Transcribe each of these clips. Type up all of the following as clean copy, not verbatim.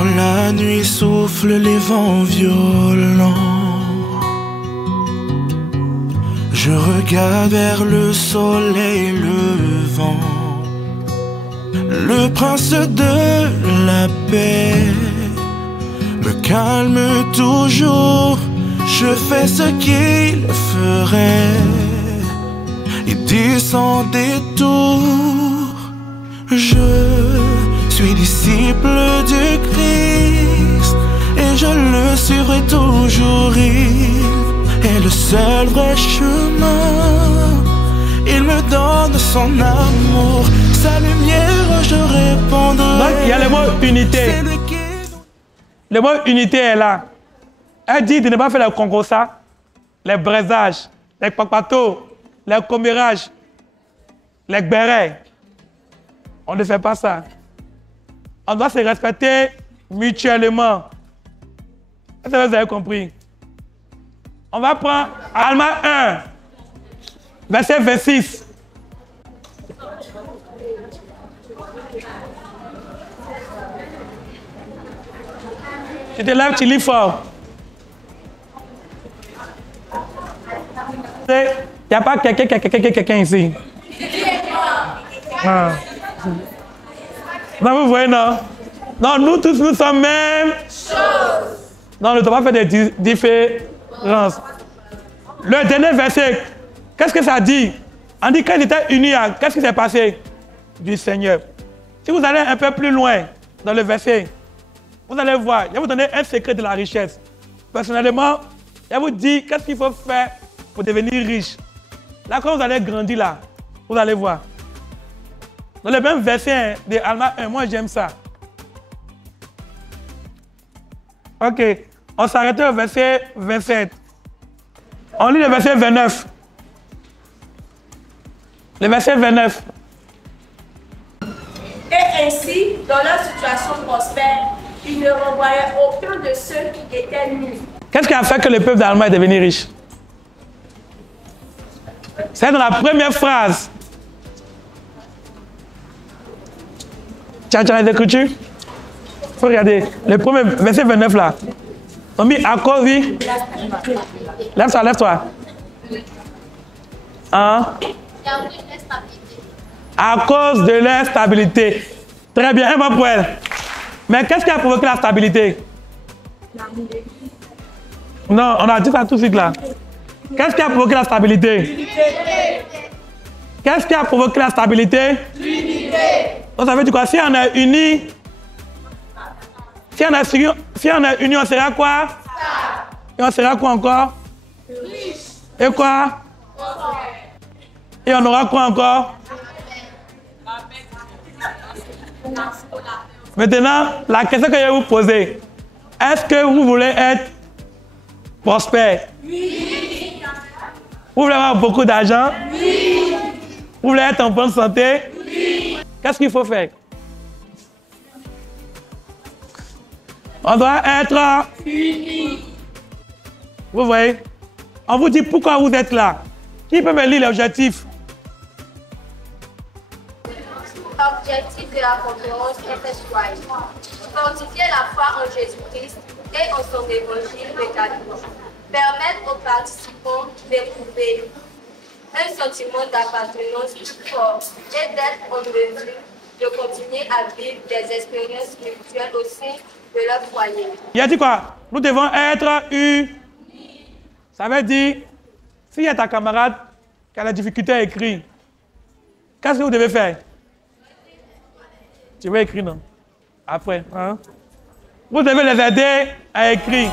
Quand la nuit souffle les vents violents, je regarde vers le soleil levant, le prince de la paix me calme toujours. Je fais ce qu'il ferait, il dit sans détour. Je suis disciple du Christ et je le suivrai toujours. Il est le seul vrai chemin. Il me donne son amour, sa lumière je répandrai. Donc il y a le mot unité. Le mot unité est là. Elle dit de ne pas faire les concorsas, les braisages, les papatos, les commérages, les bérets. On ne fait pas ça. On doit se respecter mutuellement. Est-ce que vous avez compris? On va prendre Alma 1, verset 26. Tu te lèves, tu lis fort. Il n'y a pas quelqu'un ici. Ah. Non, vous voyez, non? Non, nous tous, nous sommes même chose. Non, ne doit pas faire des différences. Le dernier verset, qu'est-ce que ça dit? On dit qu'ils étaient unis. Qu'est-ce qui s'est passé? Du Seigneur. Si vous allez un peu plus loin dans le verset, vous allez voir, je vais vous donner un secret de la richesse. Personnellement, je vais vous dire qu'est-ce qu'il faut faire pour devenir riche. Là, quand vous allez grandir là, vous allez voir. Dans le même verset de Alma 1, moi j'aime ça. Ok, on s'arrête au verset 27. On lit le verset 29. Le verset 29. Et ainsi, dans leur situation prospère, ils ne renvoyaient aucun de ceux qui étaient nus. Qu'est-ce qui a fait que le peuple d'Alma est devenu riche? C'est dans la première phrase. Tu as les écritures? Il faut regarder. Le premier verset 29 là. On dit à cause, oui. Lève-toi, lève-toi. Hein? À cause de l'instabilité. Très bien, un mot pour elle. Mais qu'est-ce qui a provoqué la stabilité? Non, on a dit ça tout de suite là. Qu'est-ce qui a provoqué la stabilité? Qu'est-ce qui a provoqué la stabilité? L'unité. Donc ça veut dire quoi? Si on est unis, si on est unis, on sera quoi? Et on sera quoi encore? Riche. Et quoi? Et on aura quoi encore? Maintenant, la question que je vais vous poser, est-ce que vous voulez être prospère? Oui. Vous voulez avoir beaucoup d'argent? Oui. Vous voulez être en bonne santé? Oui. Qu'est-ce qu'il faut faire? On doit être unis. Vous voyez? On vous dit pourquoi vous êtes là. Qui peut me lire l'objectif? L'objectif de la conférence était choisi. Fortifier la foi en Jésus-Christ et en son évangile mécaniquement. Permettre aux participants d'éprouver un sentiment d'appartenance plus fort et d'être en mesure de continuer à vivre des expériences spirituelles au sein de leur foyer. Il a dit quoi? Nous devons être unis. Ça veut dire, s'il y a ta camarade qui a la difficulté à écrire, qu'est-ce que vous devez faire? Tu vas écrire, non? Après, hein? Vous devez les aider à écrire.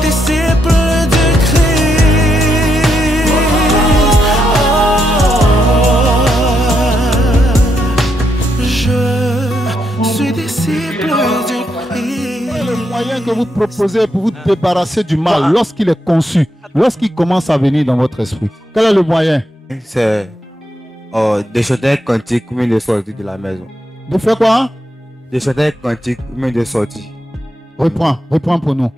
Disciple de Christ. Je suis disciple de Christ. Quel est le moyen que vous proposez pour vous débarrasser du mal lorsqu'il est conçu, lorsqu'il commence à venir dans votre esprit? Quel est le moyen? C'est de chanter un cantique ou bien de sortir de la maison. De faire quoi? De chanter un cantique ou bien de sortir. Reprends pour nous.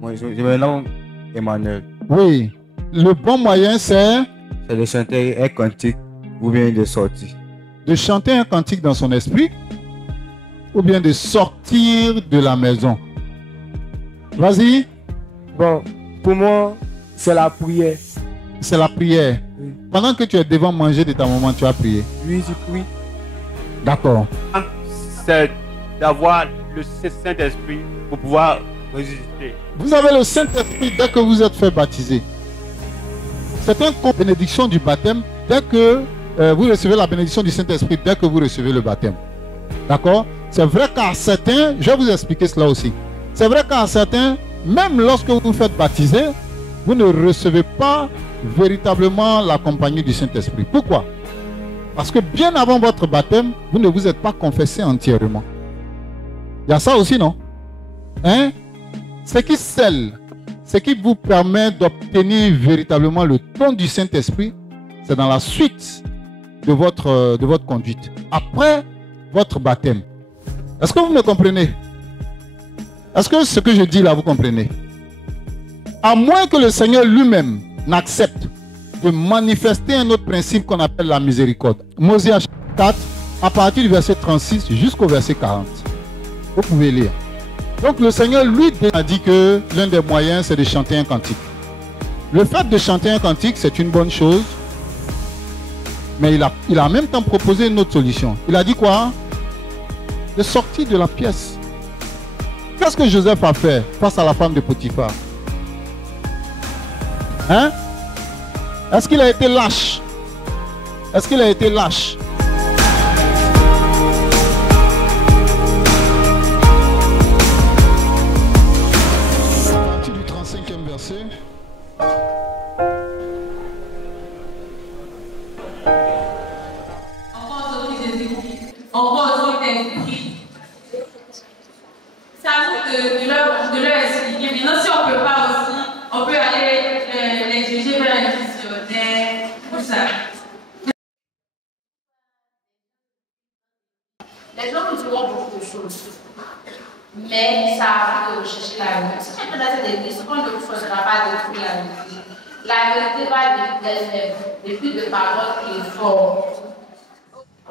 Moi, je me nomme Emmanuel. Oui. Le bon moyen, c'est de chanter un cantique ou bien de sortir. de chanter un cantique dans son esprit ou bien de sortir de la maison? Vas-y. Bon, pour moi, c'est la prière. C'est la prière. Oui. Pendant que tu es devant manger de ta maman, tu as prié. Oui, je prie. D'accord. C'est d'avoir le Saint-Esprit pour pouvoir résister. Vous avez le Saint-Esprit dès que vous êtes fait baptiser. C'est une bénédiction du baptême dès que vous recevez la bénédiction du Saint-Esprit dès que vous recevez le baptême. D'accord? C'est vrai qu'à certains, je vais vous expliquer cela aussi. C'est vrai qu'à certains, même lorsque vous vous faites baptiser, vous ne recevez pas véritablement la compagnie du Saint-Esprit. Pourquoi? Parce que bien avant votre baptême, vous ne vous êtes pas confessé entièrement. Il y a ça aussi, non? Hein? Ce qui scelle, ce qui vous permet d'obtenir véritablement le don du Saint-Esprit, c'est dans la suite de votre conduite. Après votre baptême. Est-ce que vous me comprenez? Est-ce que ce que je dis là, vous comprenez? À moins que le Seigneur lui-même n'accepte de manifester un autre principe qu'on appelle la miséricorde. Mosia 4, à partir du verset 36 jusqu'au verset 40. Vous pouvez lire. Donc le Seigneur lui a dit que l'un des moyens, c'est de chanter un cantique. Le fait de chanter un cantique, c'est une bonne chose. Mais il a en même temps proposé une autre solution. Il a dit quoi? De sortir de la pièce. Qu'est-ce que Joseph a fait face à la femme de Potiphar? Hein? Est-ce qu'il a été lâche? Est-ce qu'il a été lâche? À partir du 35e verset. Encore autre esprit. C'est à nous de leur expliquer. Maintenant, si on ne peut pas aussi, on peut aller les juger vers un questionnaire, tout ça. Les gens nous diront beaucoup de choses. Mais ça a de rechercher la vérité. Si tu es dans cette église, on ne vous forcera pas de trouver la vérité. La vérité va d'elle-même, depuis de paroles qui est forte.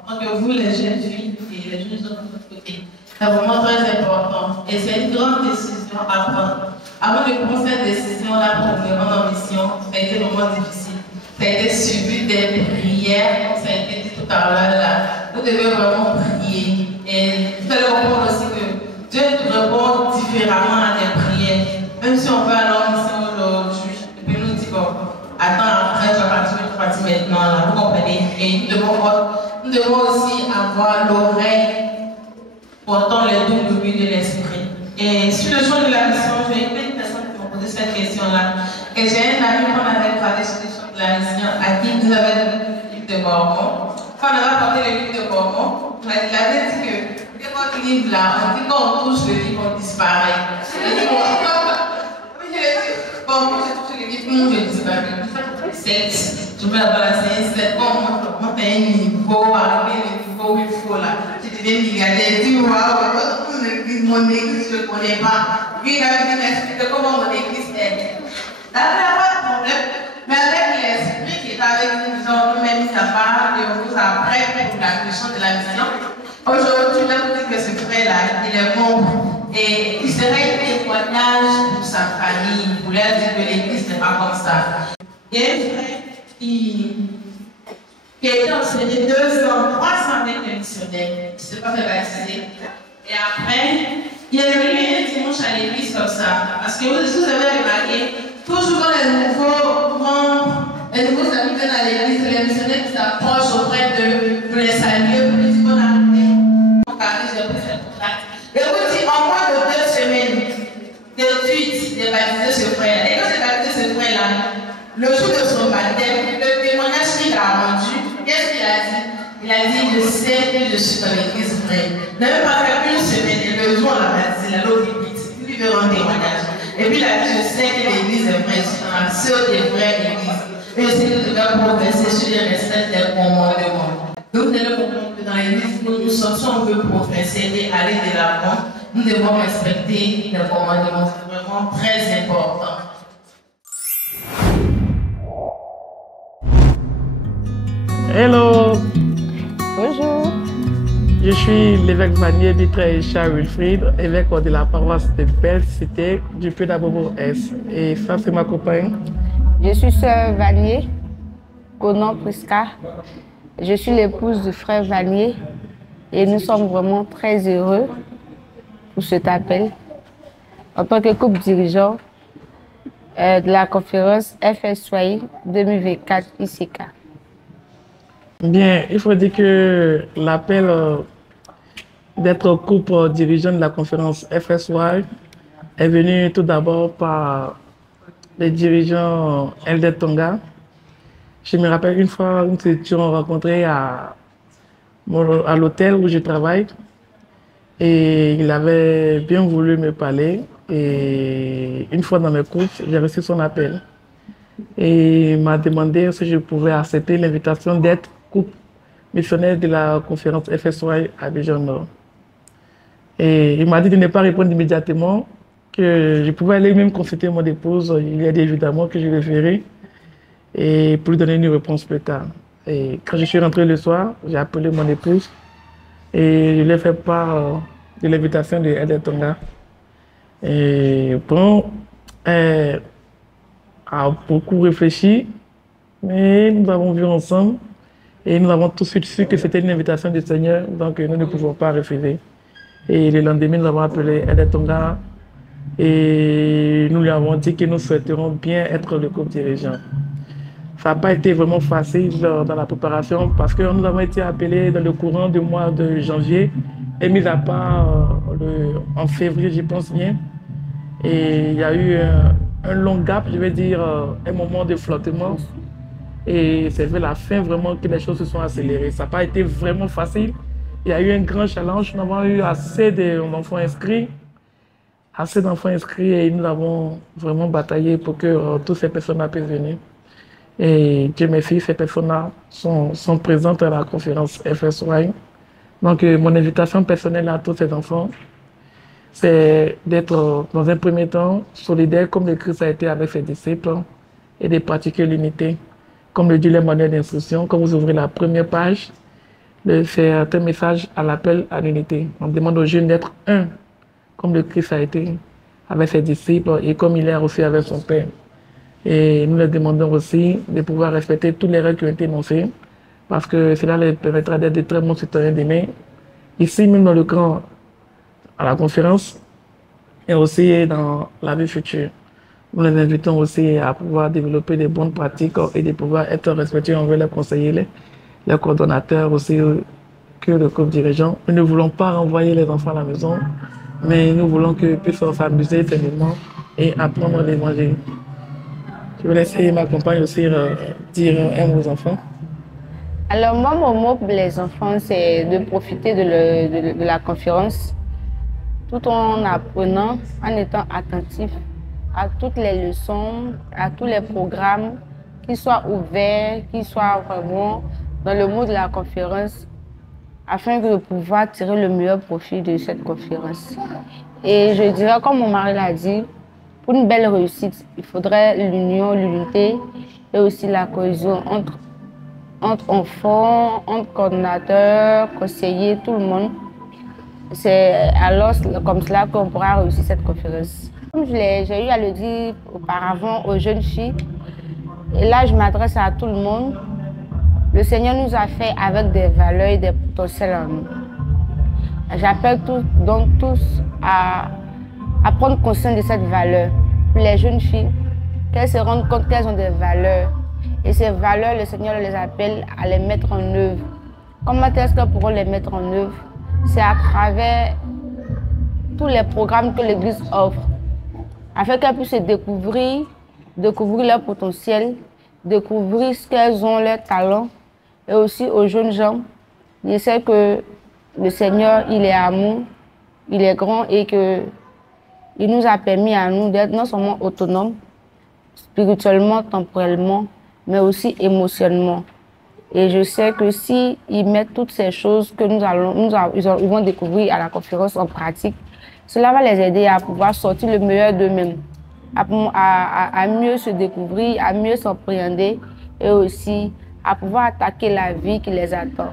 Avant que vous, les jeunes filles et les jeunes hommes de votre côté, c'est vraiment très important. Et c'est une grande décision à prendre. Avant de prendre cette décision-là pour me rendre en mission, ça a été vraiment difficile. Ça a été suivi des prières, comme ça a été dit tout à l'heure là. Vous devez vraiment prier. Et vous allez comprendre aussi que Dieu répond différemment à des prières. Même si on va aller en mission aujourd'hui, et puis nous dit bon, attends, après, tu vas partir maintenant là. Vous comprenez? Et nous devons aussi avoir l'oreille portant les dons de lui de l'esprit. Et sur le champ de la mission, j'ai une personne qui m'a posé cette question-là. Et j'ai un ami qu'on avait parlé sur le champ de la mission à qui nous avait donné le livre de Mormon. Quand on avait porté le livre de Mormon, il avait dit que votre livre là, on dit quand on touche le livre, on disparaît. J'ai dit bon, moi j'ai touché le livre, moi je disparais. 7, je vais là-bas la 7, quand on monte un niveau, arriver au niveau où il faut là. J'ai dit, regardez, dis waouh, mon église, je ne connais pas. Puis il avait dit, m'expliquer comment mon église est. Là, il n'y a pas de problème, mais avec l'esprit qui est avec nous, nous-mêmes, ça part et on vous apprête pour la mission de la mission. Aujourd'hui, là, vous dites que ce frère-là, il est membre et il serait un témoignage pour sa famille, pour leur dire que l'église n'est pas comme ça. Il y a un frère qui a été enseigné 2 ans, 300 avec les missionnaires, qui ne s'est pas fait baptiser. Et après, il est venu un dimanche à l'église comme ça. Parce que vous avez remarqué, toujours quand les nouveaux amis viennent à l'église, les missionnaires qui s'approchent auprès d'eux pour les saluer, pour les dire qu'on a arrêté, on a j'ai pris cette contact. Et vous dites, en moins de 2 semaines, de suite, j'ai baptisé ce frère. Et quand j'ai baptisé ce frère-là, le jour de son baptême, le témoignage qu'il a rendu, qu'est-ce qu'il a dit? Il a dit, je sais que je suis dans l'église vraie. Il n'a même pas fait 1 semaine, et le jour on l'a baptisé, la l'autre il lui veut rendre témoignage. Et puis il a dit, je sais que l'église est vraie, je suis dans la seule et vraie église. Et je sais que nous devons progresser sur les recettes des commandements. Donc nous devons comprendre que dans l'église où nous sommes, si on veut progresser et aller de l'avant, nous devons respecter les commandements. C'est vraiment très important. Hello. Bonjour. Je suis l'évêque Vanier Vitré Charles Wilfried, évêque de la paroisse de Belle Cité du Pédabobo S. Et ça, c'est ma compagne. Je suis sœur Vanier, Conan Prisca. Je suis l'épouse du frère Vanier et nous sommes vraiment très heureux pour cet appel en tant que couple dirigeant de la conférence FSY 2024 ICK. Bien, il faut dire que l'appel d'être couple dirigeant de la conférence FSY est venu tout d'abord par les dirigeants LD Tonga. Je me rappelle une fois, nous étions rencontrés à l'hôtel où je travaille et il avait bien voulu me parler. Et une fois dans mes courses, j'ai reçu son appel et il m'a demandé si je pouvais accepter l'invitation d'être couple missionnaire de la conférence FSY à Abidjan-Nord. Et il m'a dit de ne pas répondre immédiatement, que je pouvais aller même consulter mon épouse, il a dit évidemment que je le ferai, et pour lui donner une réponse plus tard. Et quand je suis rentré le soir, j'ai appelé mon épouse et je lui ai fait part de l'invitation de LD Tonga. Et bon, elle a beaucoup réfléchi, mais nous avons vu ensemble et nous avons tout de suite su que c'était une invitation du Seigneur, donc nous ne pouvons pas refuser. Et le lendemain, nous avons appelé LD Tonga et nous lui avons dit que nous souhaiterons bien être le couple dirigeant. Ça n'a pas été vraiment facile dans la préparation parce que nous avons été appelés dans le courant du mois de janvier et mis à part en février, je pense bien. Et il y a eu un long gap, je vais dire, un moment de flottement. Et c'est vers la fin vraiment que les choses se sont accélérées. Ça n'a pas été vraiment facile. Il y a eu un grand challenge. Nous avons eu assez d'enfants inscrits. Et nous avons vraiment bataillé pour que toutes ces personnes puissent venir. Et Dieu merci, ces personnes-là sont présentes à la conférence FSY. Donc mon invitation personnelle à tous ces enfants, c'est d'être dans un premier temps solidaire comme le Christ a été avec ses disciples et de pratiquer l'unité. Comme le dit le manuel d'instruction, quand vous ouvrez la première page, c'est un message à l'appel à l'unité. On demande aux jeunes d'être un, comme le Christ a été avec ses disciples et comme il est aussi avec son Père. Et nous leur demandons aussi de pouvoir respecter toutes les règles qui ont été énoncées, parce que cela leur permettra d'être de très bons citoyens d'aimer, ici même dans le camp, à la conférence, et aussi dans la vie future. Nous les invitons aussi à pouvoir développer des bonnes pratiques et de pouvoir être respectueux envers les conseillers, les coordonnateurs aussi, que le couple dirigeant. Nous ne voulons pas renvoyer les enfants à la maison, mais nous voulons qu'ils puissent s'amuser sainement et apprendre l'évangile. Je vais laisser ma compagne aussi dire un mot aux enfants. Alors moi, mon mot pour les enfants, c'est de profiter de la conférence tout en apprenant, en étant attentif à toutes les leçons, à tous les programmes, qu'ils soient ouverts, qu'ils soient vraiment dans le mot de la conférence, afin de pouvoir tirer le meilleur profit de cette conférence. Et je dirais, comme mon mari l'a dit, pour une belle réussite, il faudrait l'union, l'unité et aussi la cohésion entre enfants, entre coordonnateurs, conseillers, tout le monde. C'est alors comme cela qu'on pourra réussir cette conférence. Comme j'ai eu à le dire auparavant aux jeunes filles, et là je m'adresse à tout le monde, le Seigneur nous a fait avec des valeurs et des potentiels en nous. J'appelle donc tous à prendre conscience de cette valeur. Pour les jeunes filles, qu'elles se rendent compte qu'elles ont des valeurs. Et ces valeurs, le Seigneur les appelle à les mettre en œuvre. Comment est-ce qu'elles pourront les mettre en œuvre? C'est à travers tous les programmes que l'Église offre, afin qu'elles puissent découvrir leur potentiel, découvrir ce qu'elles ont, leurs talents, et aussi aux jeunes gens. Je sais que le Seigneur, il est amour, il est grand et qu'il nous a permis à nous d'être non seulement autonomes, spirituellement, temporellement, mais aussi émotionnellement. Et je sais que s'ils mettent toutes ces choses que ils vont découvrir à la conférence en pratique, cela va les aider à pouvoir sortir le meilleur d'eux-mêmes, à mieux se découvrir, à mieux s'appréhender et aussi à pouvoir attaquer la vie qui les attend.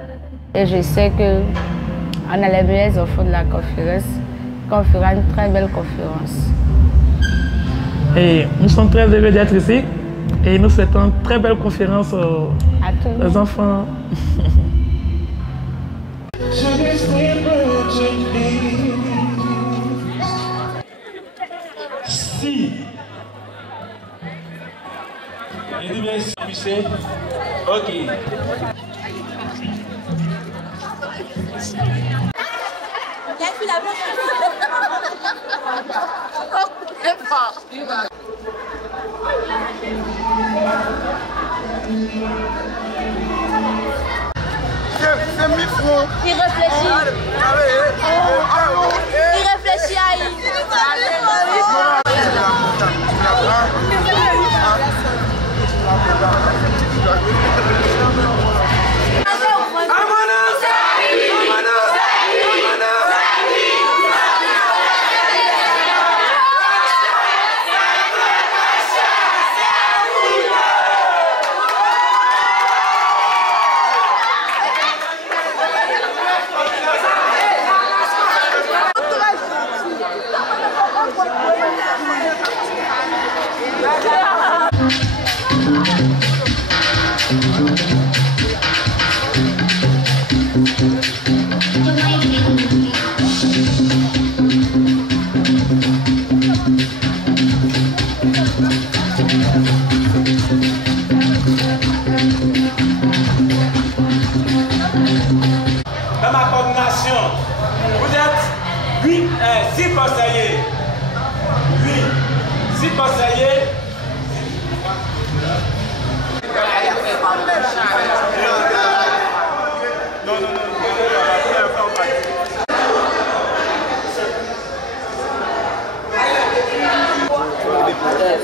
Et je sais que On a les meilleurs enfants de la conférence. On fera une très belle conférence. Et nous sommes très heureux d'être ici. Et nous souhaitons une très belle conférence aux enfants. Si. Il dit bien si, ok. C'est mi-front. Il réfléchit. Il réfléchit à il. Dans ma coordination, vous êtes 6 conseillers. 6 conseillers.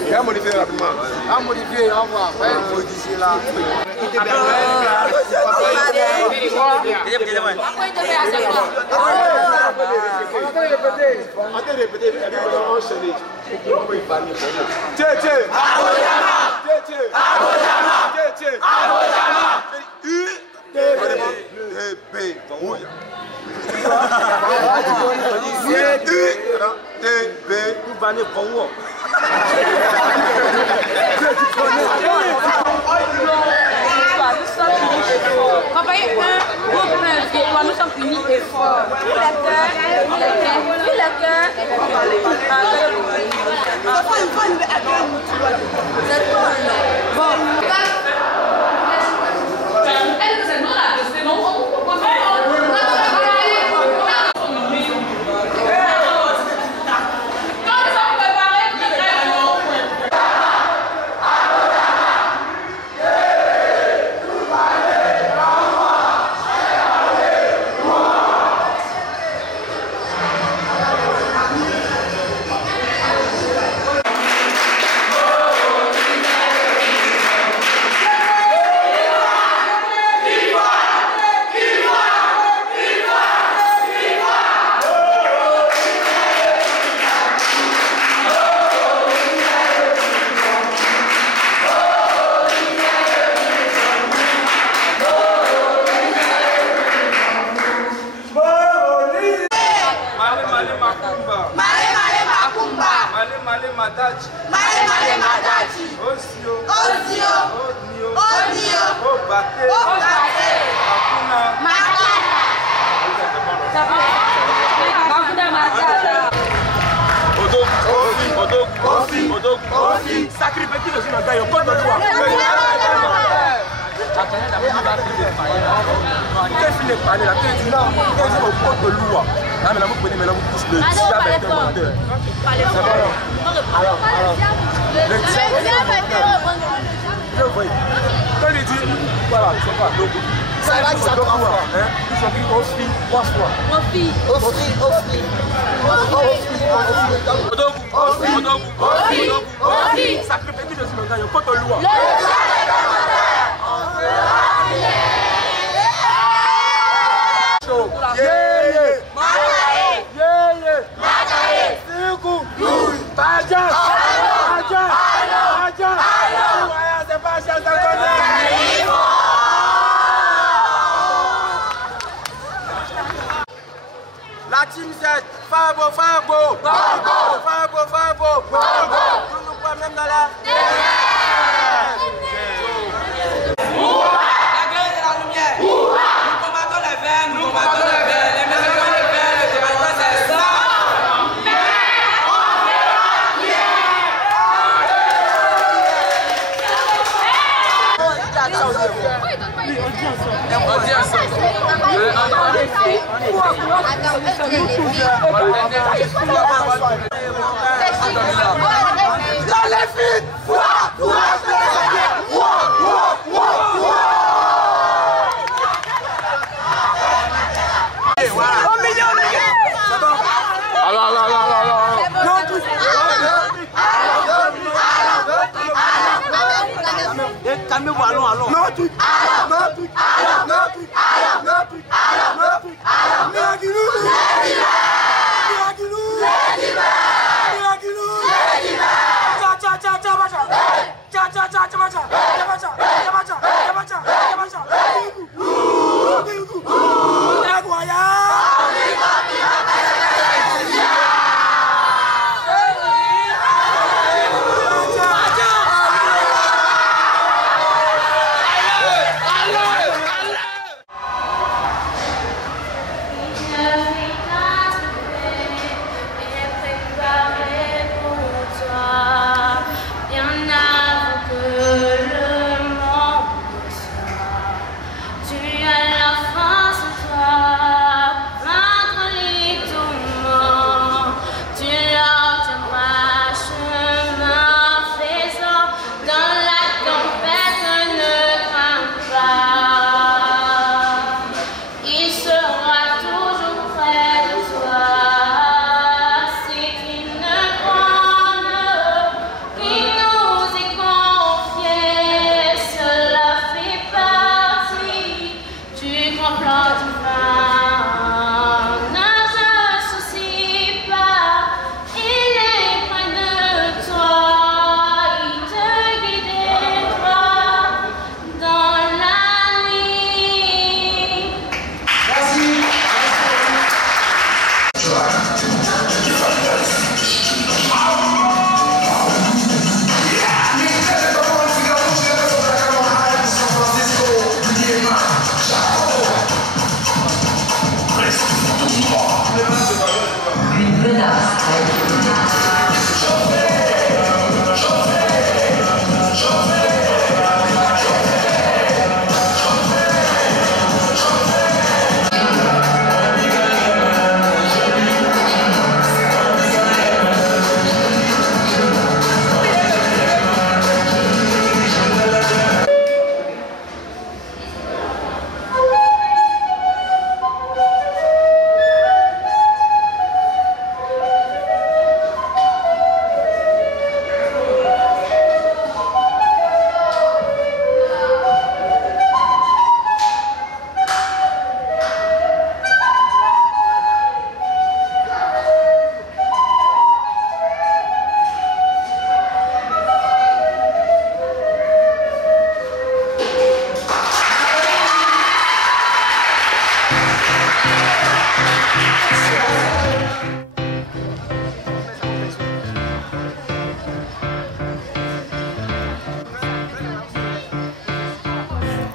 Il va modifier rapidement. À modifier, au revoir. Modifier là. Compagnie 1, groupe 1, nous sommes unis et forts. Puis le cœur,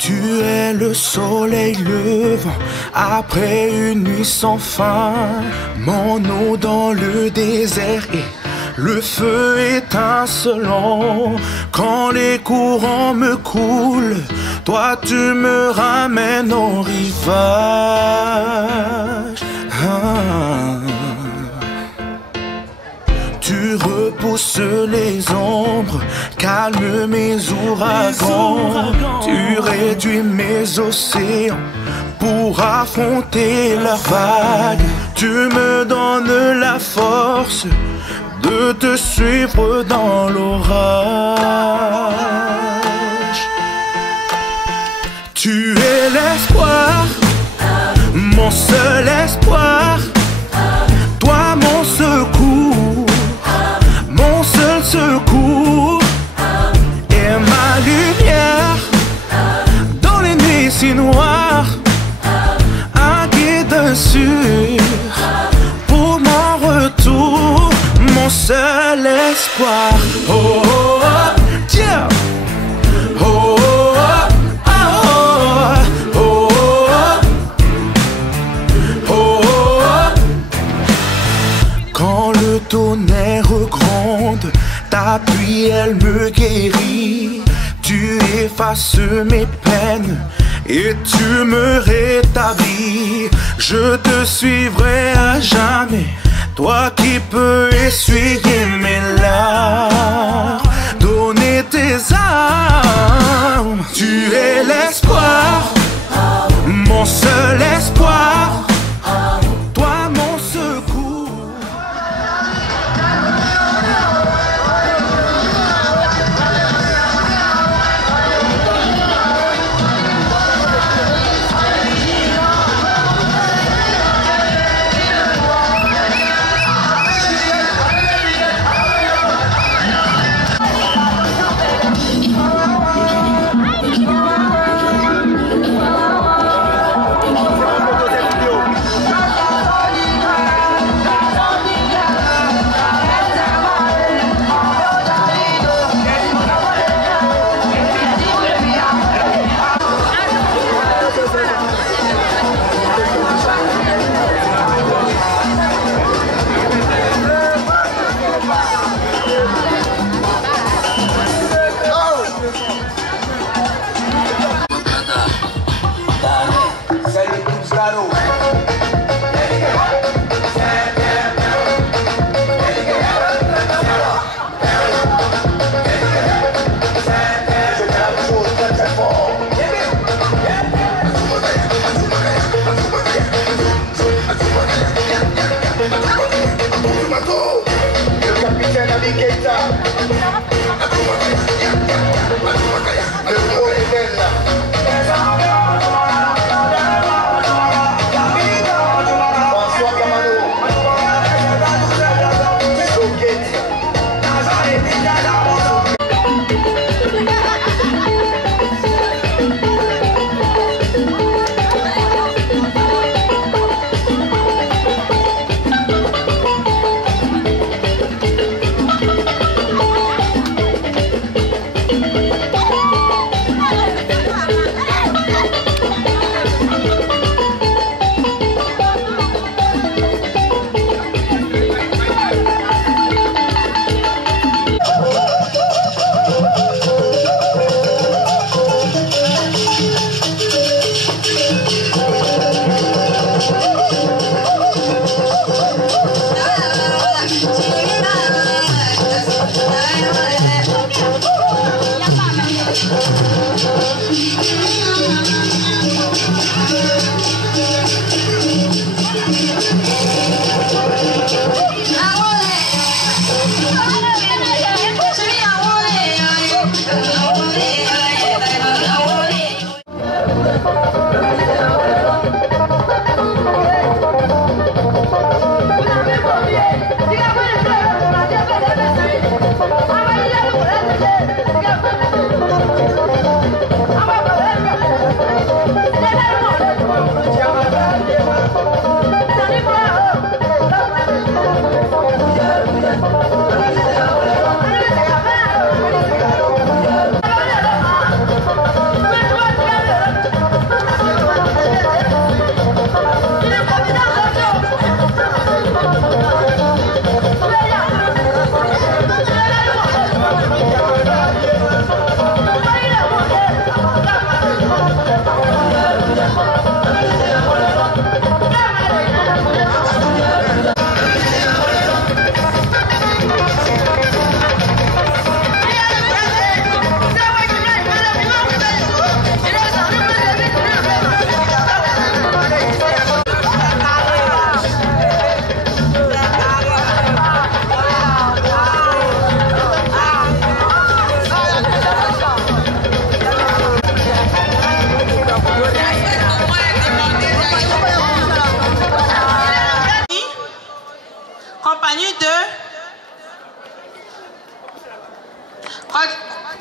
Tu es le soleil levant après une nuit sans fin, mon eau dans le désert et le feu étincelant. Quand les courants me coulent, toi tu me ramènes au rivage. Tu repousses les ombres, calmes mes ouragans. Tu réduis mes océans pour affronter leurs vagues. Tu me donnes la force de te suivre dans l'orage. Tu es l'espoir, mon seul espoir. Toi mon secours, mon seul secours. Et ma lumière dans les nuits si noires. Un guide sûr pour mon retour. me guéris, tu effaces mes peines et tu me rétablis. Je te suivrai à jamais, toi qui peux essuyer mes larmes, donner tes âmes. Tu es l'espoir, mon seul espoir, toi mon secours.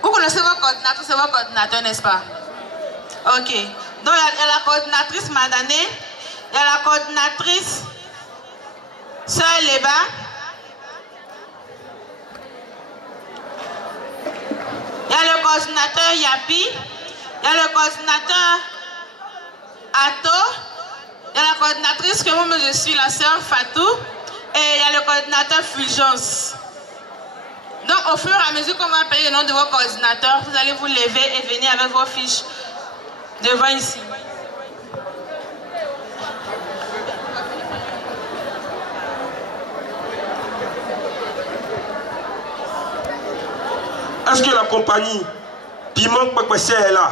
Vous connaissez vos coordinateurs, c'est vos coordinateurs, n'est-ce pas? Ok. Donc, il y a la coordinatrice Madané, il y a la coordinatrice Sœur Leba, il y a le coordinateur Yapi, il y a le coordinateur Ato, il y a la coordinatrice que moi je suis, la sœur Fatou, et il y a le coordinateur Fulgence. Donc au fur et à mesure qu'on va appeler le nom de vos coordinateurs, vous allez vous lever et venir avec vos fiches devant ici. Est-ce que la compagnie Piment Kpekpessé est là?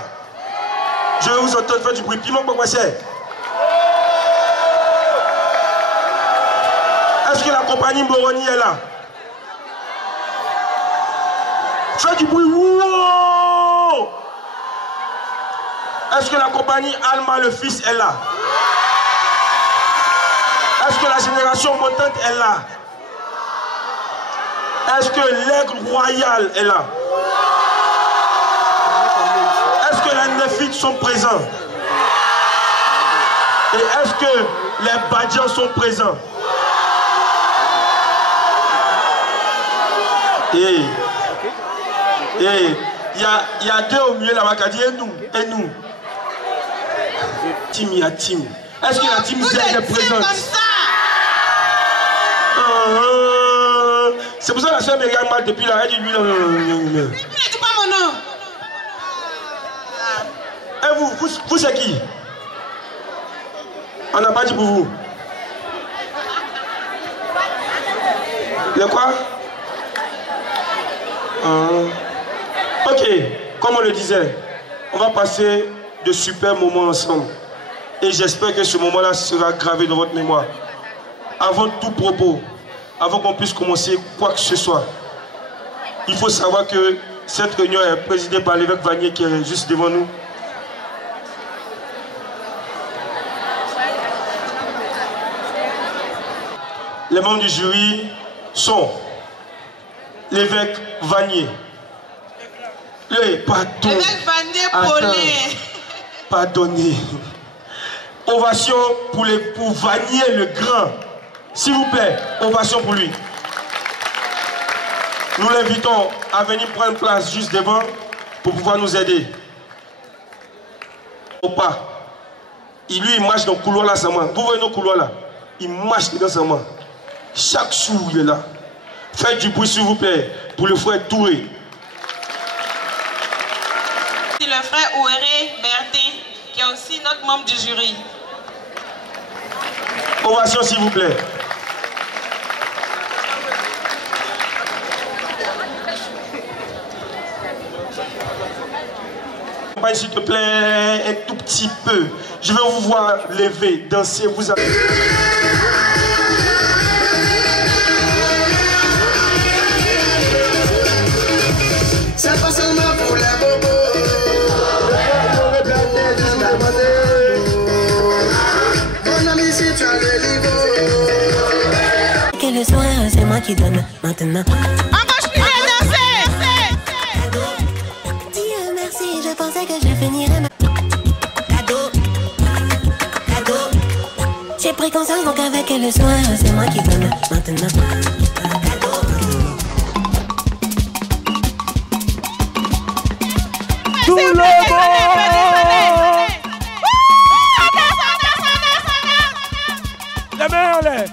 Je vais vous entendre faire du bruit. Piment Kpekpessé. Est-ce que la compagnie Moroni est là? Faites du bruit. Wow! Est-ce que la compagnie Alma le fils est là? Est-ce que la génération montante est là? Est-ce que l'aigle royal est là? Est-ce que les Néphites sont présents? Et est-ce que les Badians sont présents? Et il y a deux au milieu là-bas qui ont dit et nous. Team, il y a team. Est-ce que la team Z est présente? C'est pour ça que la soeur me regarde mal depuis là. Elle dit lui non. Dis pas mon nom. Et vous c'est qui? On n'a pas dit pour vous. Le quoi? Ok, comme on le disait, on va passer de super moments ensemble. Et j'espère que ce moment-là sera gravé dans votre mémoire. Avant tout propos, avant qu'on puisse commencer quoi que ce soit, il faut savoir que cette réunion est présidée par l'évêque Vanier qui est juste devant nous. Les membres du jury sont l'évêque Vanier. L'évêque Vanier Paulet. Pardonnez. Ovation pour Vanier le Grand. S'il vous plaît, ovation pour lui. Nous l'invitons à venir prendre place juste devant pour pouvoir nous aider. Au pas. Il marche dans le couloir là, sa main. Vous voyez nos couloirs là? Il marche dans sa main. Chaque jour, il est là. Faites du bruit, s'il vous plaît, pour le frère Touré. Le frère Ouéré Bertin, qui est aussi notre membre du jury. Ovation, s'il vous plaît. S'il te plaît, un tout petit peu. Je vais vous voir lever, danser, vous avez... C'est pas seulement pour les bobos. Mon ami, si tu as le niveau. Que le soir, c'est moi qui donne maintenant. Empêche-lui de danser! Dieu merci, je pensais que je finirais ma... Cadeau. J'ai pris conscience donc avec le soir, c'est moi qui donne maintenant. Tout le monde! Les mains en l'air.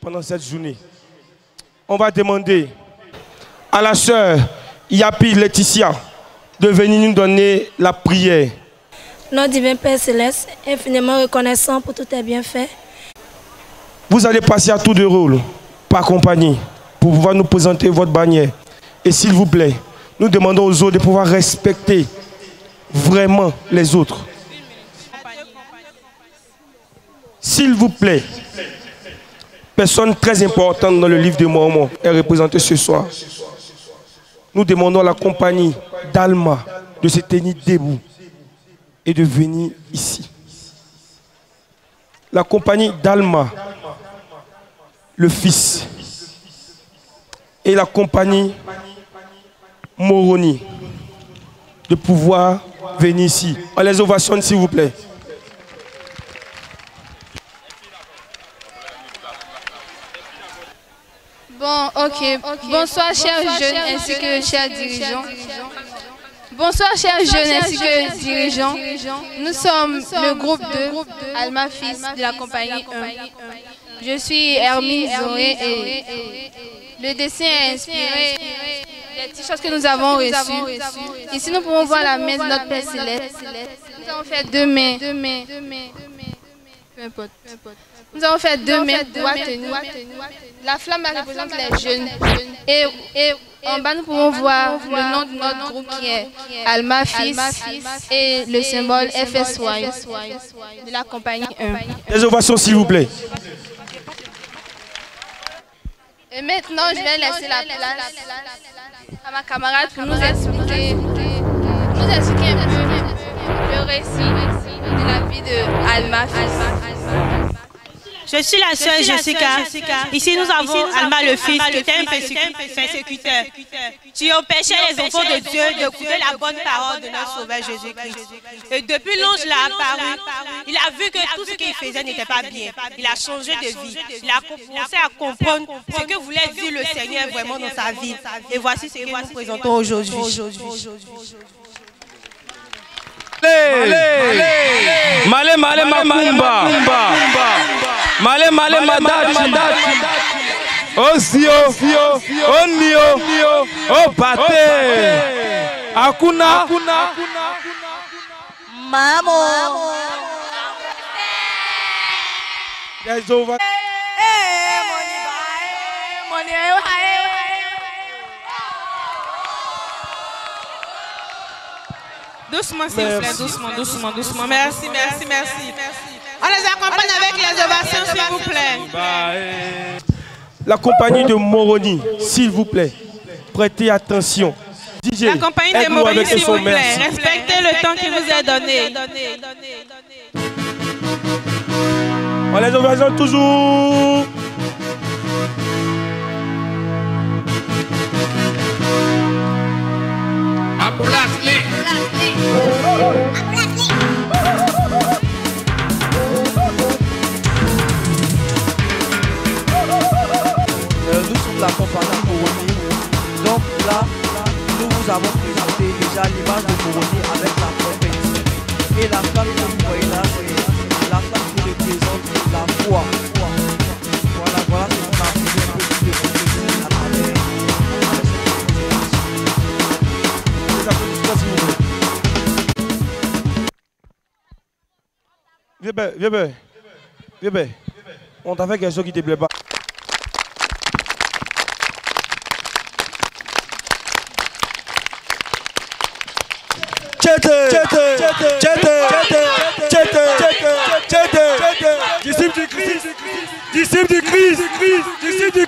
Pendant cette journée, on va demander à la sœur Yapi Laetitia de venir nous donner la prière. Notre divin Père Céleste, infiniment reconnaissant pour tous tes bienfaits. Vous allez passer à tour de rôle par compagnie pour pouvoir nous présenter votre bannière. Et s'il vous plaît, nous demandons aux autres de pouvoir respecter vraiment les autres. S'il vous plaît. personne très importante dans le livre de Mormon est représentée ce soir. Nous demandons à la compagnie d'Alma de se tenir debout et de venir ici. La compagnie d'Alma, le fils, et la compagnie Moroni, de pouvoir venir ici. On les ovationne, s'il vous plaît. Bon, ok. Bonsoir, chers jeunes ainsi que chers dirigeants. Bonsoir, chers jeunes ainsi que dirigeants. Nous sommes le groupe 2, Alma Fils de la compagnie 1. Je suis Hermine Zoé et le dessin est inspiré des t-shirts que nous avons reçus. Ici, nous pouvons voir la main de notre Père Céleste. Nous avons fait deux mains. Peu importe. Nous avons fait deux mains droite tenue. La flamme représente les jeunes. Et en bas, nous pouvons voir le nom de notre groupe qui est Alma Fils et le symbole FSY de la compagnie 1. Les ovations, s'il vous plaît. Et maintenant, je vais laisser la place à ma camarade pour nous expliquer un peu le récit de la vie de Alma Fils. Je suis la sœur Jessica. Ici, nous avons Alma le fils qui était un persécuteur. Tu empêchais les enfants de Dieu d'écouter la bonne parole de notre Sauveur Jésus-Christ. Et depuis l'ange l'a apparu, il a vu que tout ce qu'il faisait n'était pas bien. Il a changé de vie. Il a commencé à comprendre ce que voulait dire le Seigneur vraiment dans sa vie. Et voici ce que nous présentons aujourd'hui. Male Makumba. Male Madachi. Osio. Onio. Opate. Akuna. Mamo. There's over. Doucement, s'il vous plaît, doucement. Merci. On les accompagne avec les ovations, s'il vous plaît. La compagnie de Moroni, s'il vous plaît, prêtez attention. DJ, la compagnie de Moroni, s'il vous plaît, respectez le temps qui vous est donné. On les ovations toujours. Nous sommes la compagnie Moroni. Donc là, nous vous avons présenté déjà l'image de Moroni avec la compétition. Et la flamme que vous voyez là, c'est la flamme qui représente la foi. Voilà ce qu'on a fait un peu plus de compétition à travers. Viens ben. On t'a fait quelque chose qui te plaît pas. Disciple du Christ. Jetez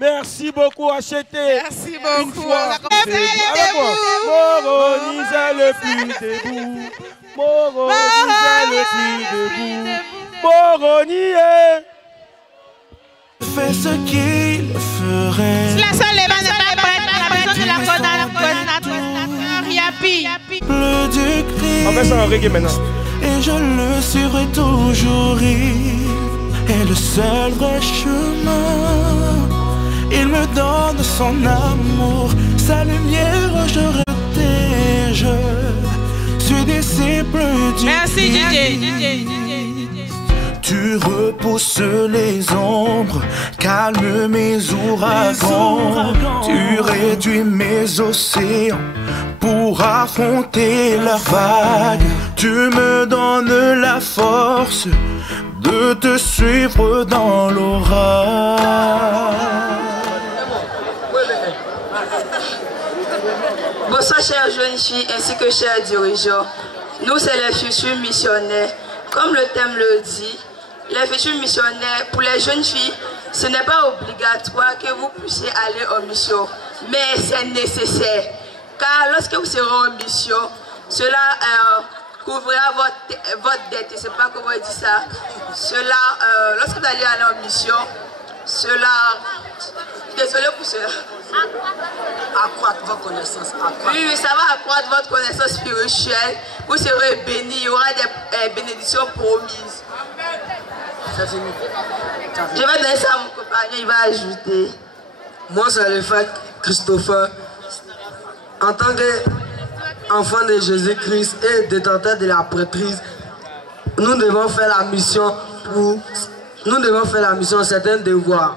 Merci beaucoup, acheté. Merci beaucoup. Une fois. Moroni, c'est le plus debout. Moroni, c'est le plus debout. Moroni fait ce qu'il ferait. Si la seule lèvre n'est pas prête, la personne de la coordinatrice, Yapi. Bleu du Christ. On fait ça en reggae maintenant. Et je le suivrai toujours. Il est le seul vrai chemin. Il me donne son amour, sa lumière je protège. Je suis disciple du Merci Christ. DJ. Tu repousses les ombres, calmes mes ouragans. Tu réduis mes océans pour affronter leurs vagues. Tu me donnes la force de te suivre dans l'orage. Bonsoir chères jeunes filles ainsi que chers dirigeants. Nous c'est les futurs missionnaires. Comme le thème le dit, les futurs missionnaires, pour les jeunes filles, ce n'est pas obligatoire que vous puissiez aller en mission, mais c'est nécessaire. Car lorsque vous serez en mission, cela couvrira votre dette. Je ne sais pas comment on dit ça. Cela, lorsque vous allez aller en mission, cela... Désolé pour cela. Accroître votre connaissance. Oui, ça va accroître votre connaissance spirituelle. Vous serez bénis. Il y aura des bénédictions promises. Je vais donner ça à mon compagnon, il va ajouter. Moi, c'est le frère Christopher. En tant qu'enfant de Jésus-Christ et détenteur de la prêtrise, nous devons faire la mission c'est un devoir.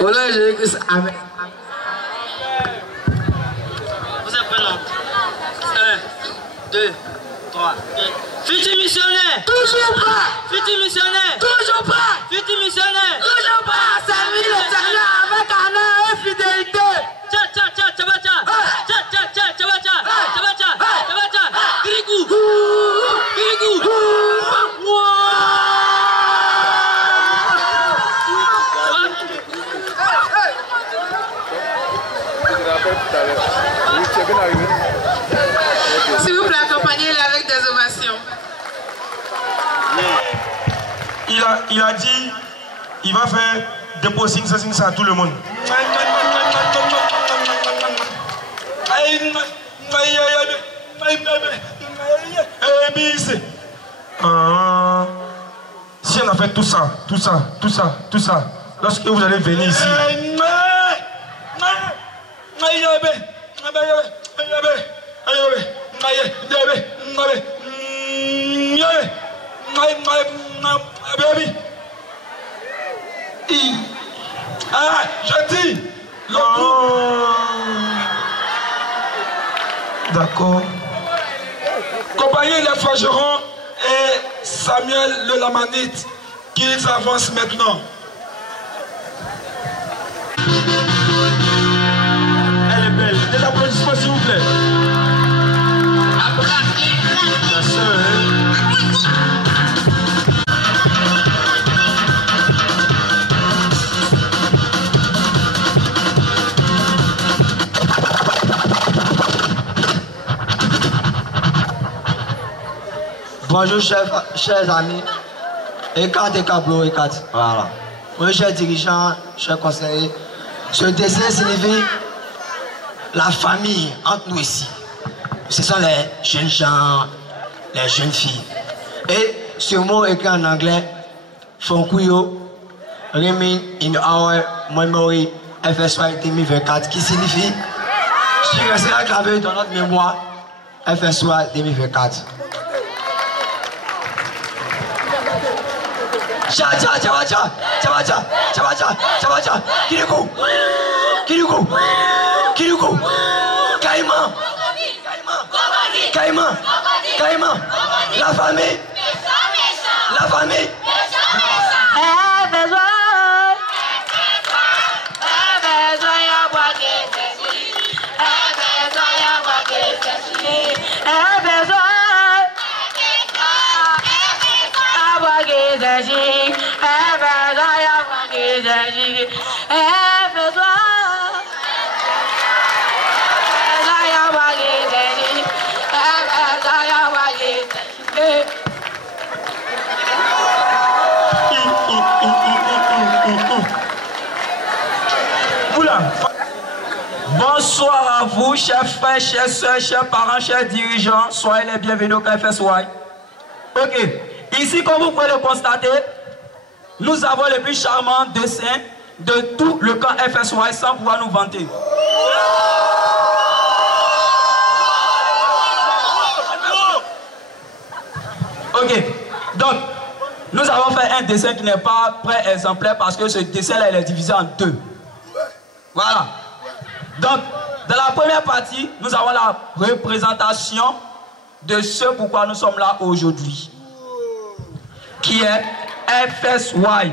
Voilà, Jésus-Christ, amen. Vous êtes prêts, non? 1, 2, 3. Futur missionnaire! Toujours pas! Futur missionnaire! Toujours pas! Futur missionnaire! Toujours pas! Servir l'éternel avec honneur et fidélité! Tcha tcha tcha tcha tcha! Tcha tcha tcha tcha tcha! Tcha tcha tcha tcha! Kirigou! Kirigou! S'il vous plaît, accompagnez-les avec des ovations. Il a dit, il va faire des postings, ça à tout le monde. Si on a fait tout ça, lorsque vous allez venir ici, je dis, d'accord. Compagnie les forgerons et Samuel le Lamanite, qu'ils avancent maintenant. Elle est belle. Des applaudissements s'il vous plaît. La soeur, Bonjour chers amis, ECAT et Cablo ECAT, voilà. Oui, chers dirigeants, chers conseillers, ce dessin signifie la famille entre nous ici. Ce sont les jeunes gens, les jeunes filles. Et ce mot écrit en anglais, Fonkuyo, Remain in Our Memory, FSY 2024, qui signifie, qui restera gravé dans notre mémoire, FSY 2024. Cha cha cha cha cha cha cha cha cha cha Kirikou Kirikou Kirikou Caïman Caïman Caïman La famille La famille Bonsoir à vous, chers frères, chers soeurs, chers parents, chers dirigeants. Soyez les bienvenus au KFSY. Ok, ici, comme vous pouvez le constater, nous avons le plus charmant dessin de tout le camp FSY sans pouvoir nous vanter. Ok, donc, nous avons fait un dessin qui n'est pas très exemplaire parce que ce dessin-là, il est divisé en deux. Voilà. Donc, dans la première partie, nous avons la représentation de ce pourquoi nous sommes là aujourd'hui, qui est FSY,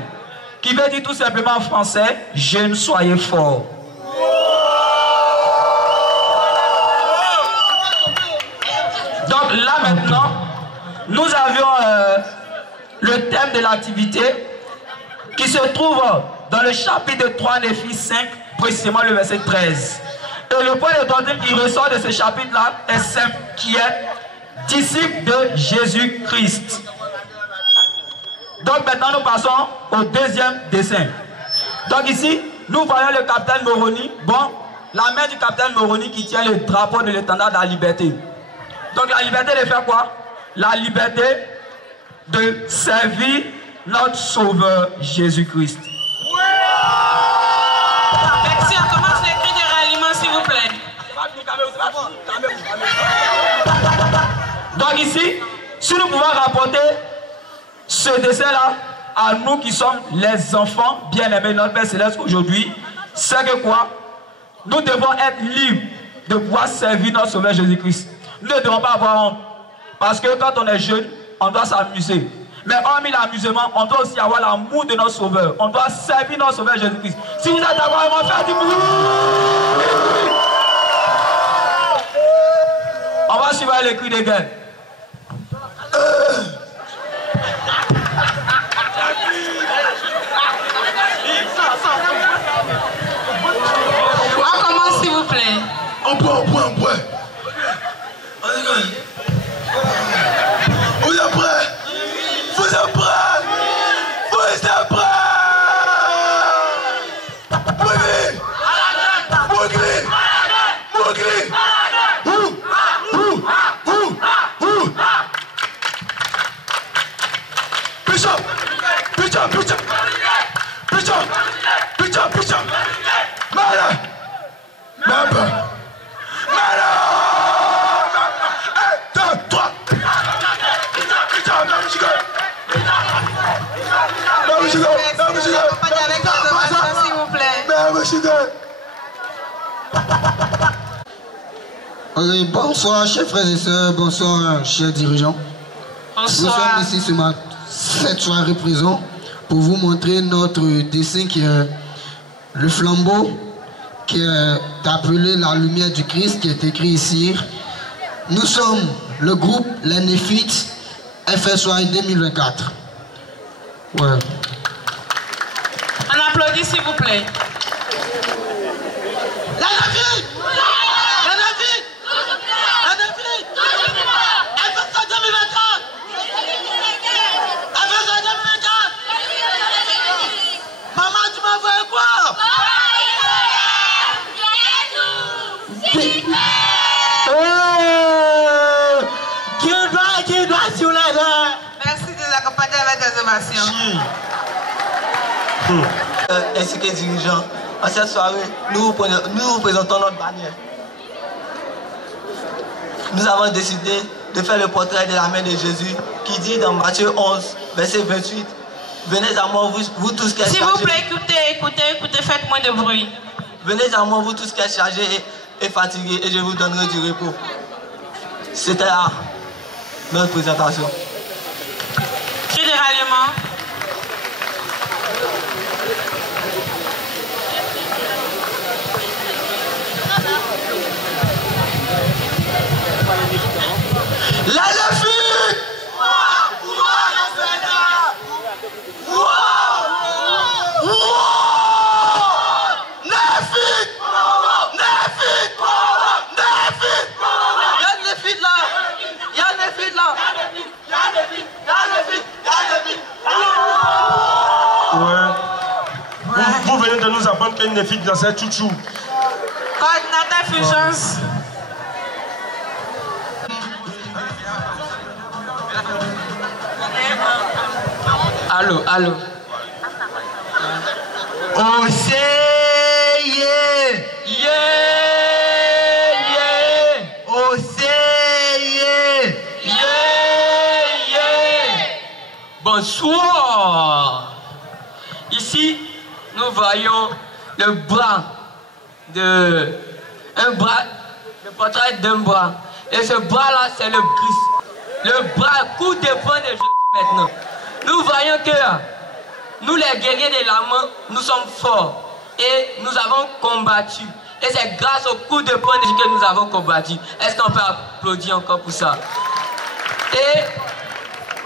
qui veut dire tout simplement en français, jeunes soyez forts. Donc là maintenant, nous avions le thème de l'activité qui se trouve dans le chapitre 3 Néphésiens 5, précisément le verset 13. Et le point de doctrine qui ressort de ce chapitre-là est simple, qui est disciple de Jésus-Christ. Donc maintenant nous passons au deuxième dessin. Donc ici, nous voyons le capitaine Moroni. Bon, la main du capitaine Moroni qui tient le drapeau de l'étendard de la liberté. Donc la liberté de faire quoi? La liberté de servir notre Sauveur Jésus-Christ. Merci, on commence les cris de ralliement s'il vous plaît. Donc ici, si nous pouvons rapporter ce dessin-là à nous qui sommes les enfants bien-aimés de notre Père Céleste aujourd'hui, c'est que quoi? Nous devons être libres de pouvoir servir notre Sauveur Jésus-Christ. Nous ne devons pas avoir honte. Parce que quand on est jeune, on doit s'amuser. Mais hormis l'amusement, on doit aussi avoir l'amour de notre Sauveur. On doit servir notre Sauveur Jésus-Christ. Si vous êtes d'accord, on va faire du bruit. On va suivre les cris de guerre. On commence s'il vous plaît. On boit. Vous êtes prêts? Vous êtes prêts? Vous êtes prêts? Bishop. Malade. Bonsoir chers frères et sœurs, bonsoir chers dirigeants. Bonsoir. Nous sommes ici cette soirée présent pour vous montrer notre dessin qui est le flambeau qui est appelé la lumière du Christ, qui est écrit ici. Nous sommes le groupe Les Néphites FSY 2024. Ouais. On applaudit s'il vous plaît. La Néphite! La Néphite! La Néphite! FSY 2024! FSY 2024! Maman, tu m'as envoyé quoi? Qui doit sur la Merci de nous accompagner avec des ovations. Ainsi que dirigeants, à cette soirée, nous vous présentons notre bannière. Nous avons décidé de faire le portrait de la main de Jésus qui dit dans Matthieu 11, verset 28, venez à moi, vous tous qui êtes chargés. S'il vous plaît, écoutez, faites moins de bruit. Venez à moi, vous tous qui êtes chargés et fatigués, et je vous donnerai du repos. C'était là notre présentation. Cri de ralliement. La Néphite! Wow! Vous venez de nous apprendre qu'il y a une fille dans cette chouchou. Coordinateur Fulgence. Allô, allô. Oh, c'est yeah. Oh, c'est Bonsoir. Ici, nous voyons le bras le portrait d'un bras. Et ce bras-là, c'est le Christ. Le bras, coup de poing de Jésus maintenant. Nous voyons que nous, les guerriers de l'amour, nous sommes forts. Et nous avons combattu. Et c'est grâce au coup de poing de Jésus que nous avons combattu. Est-ce qu'on peut applaudir encore pour ça? Et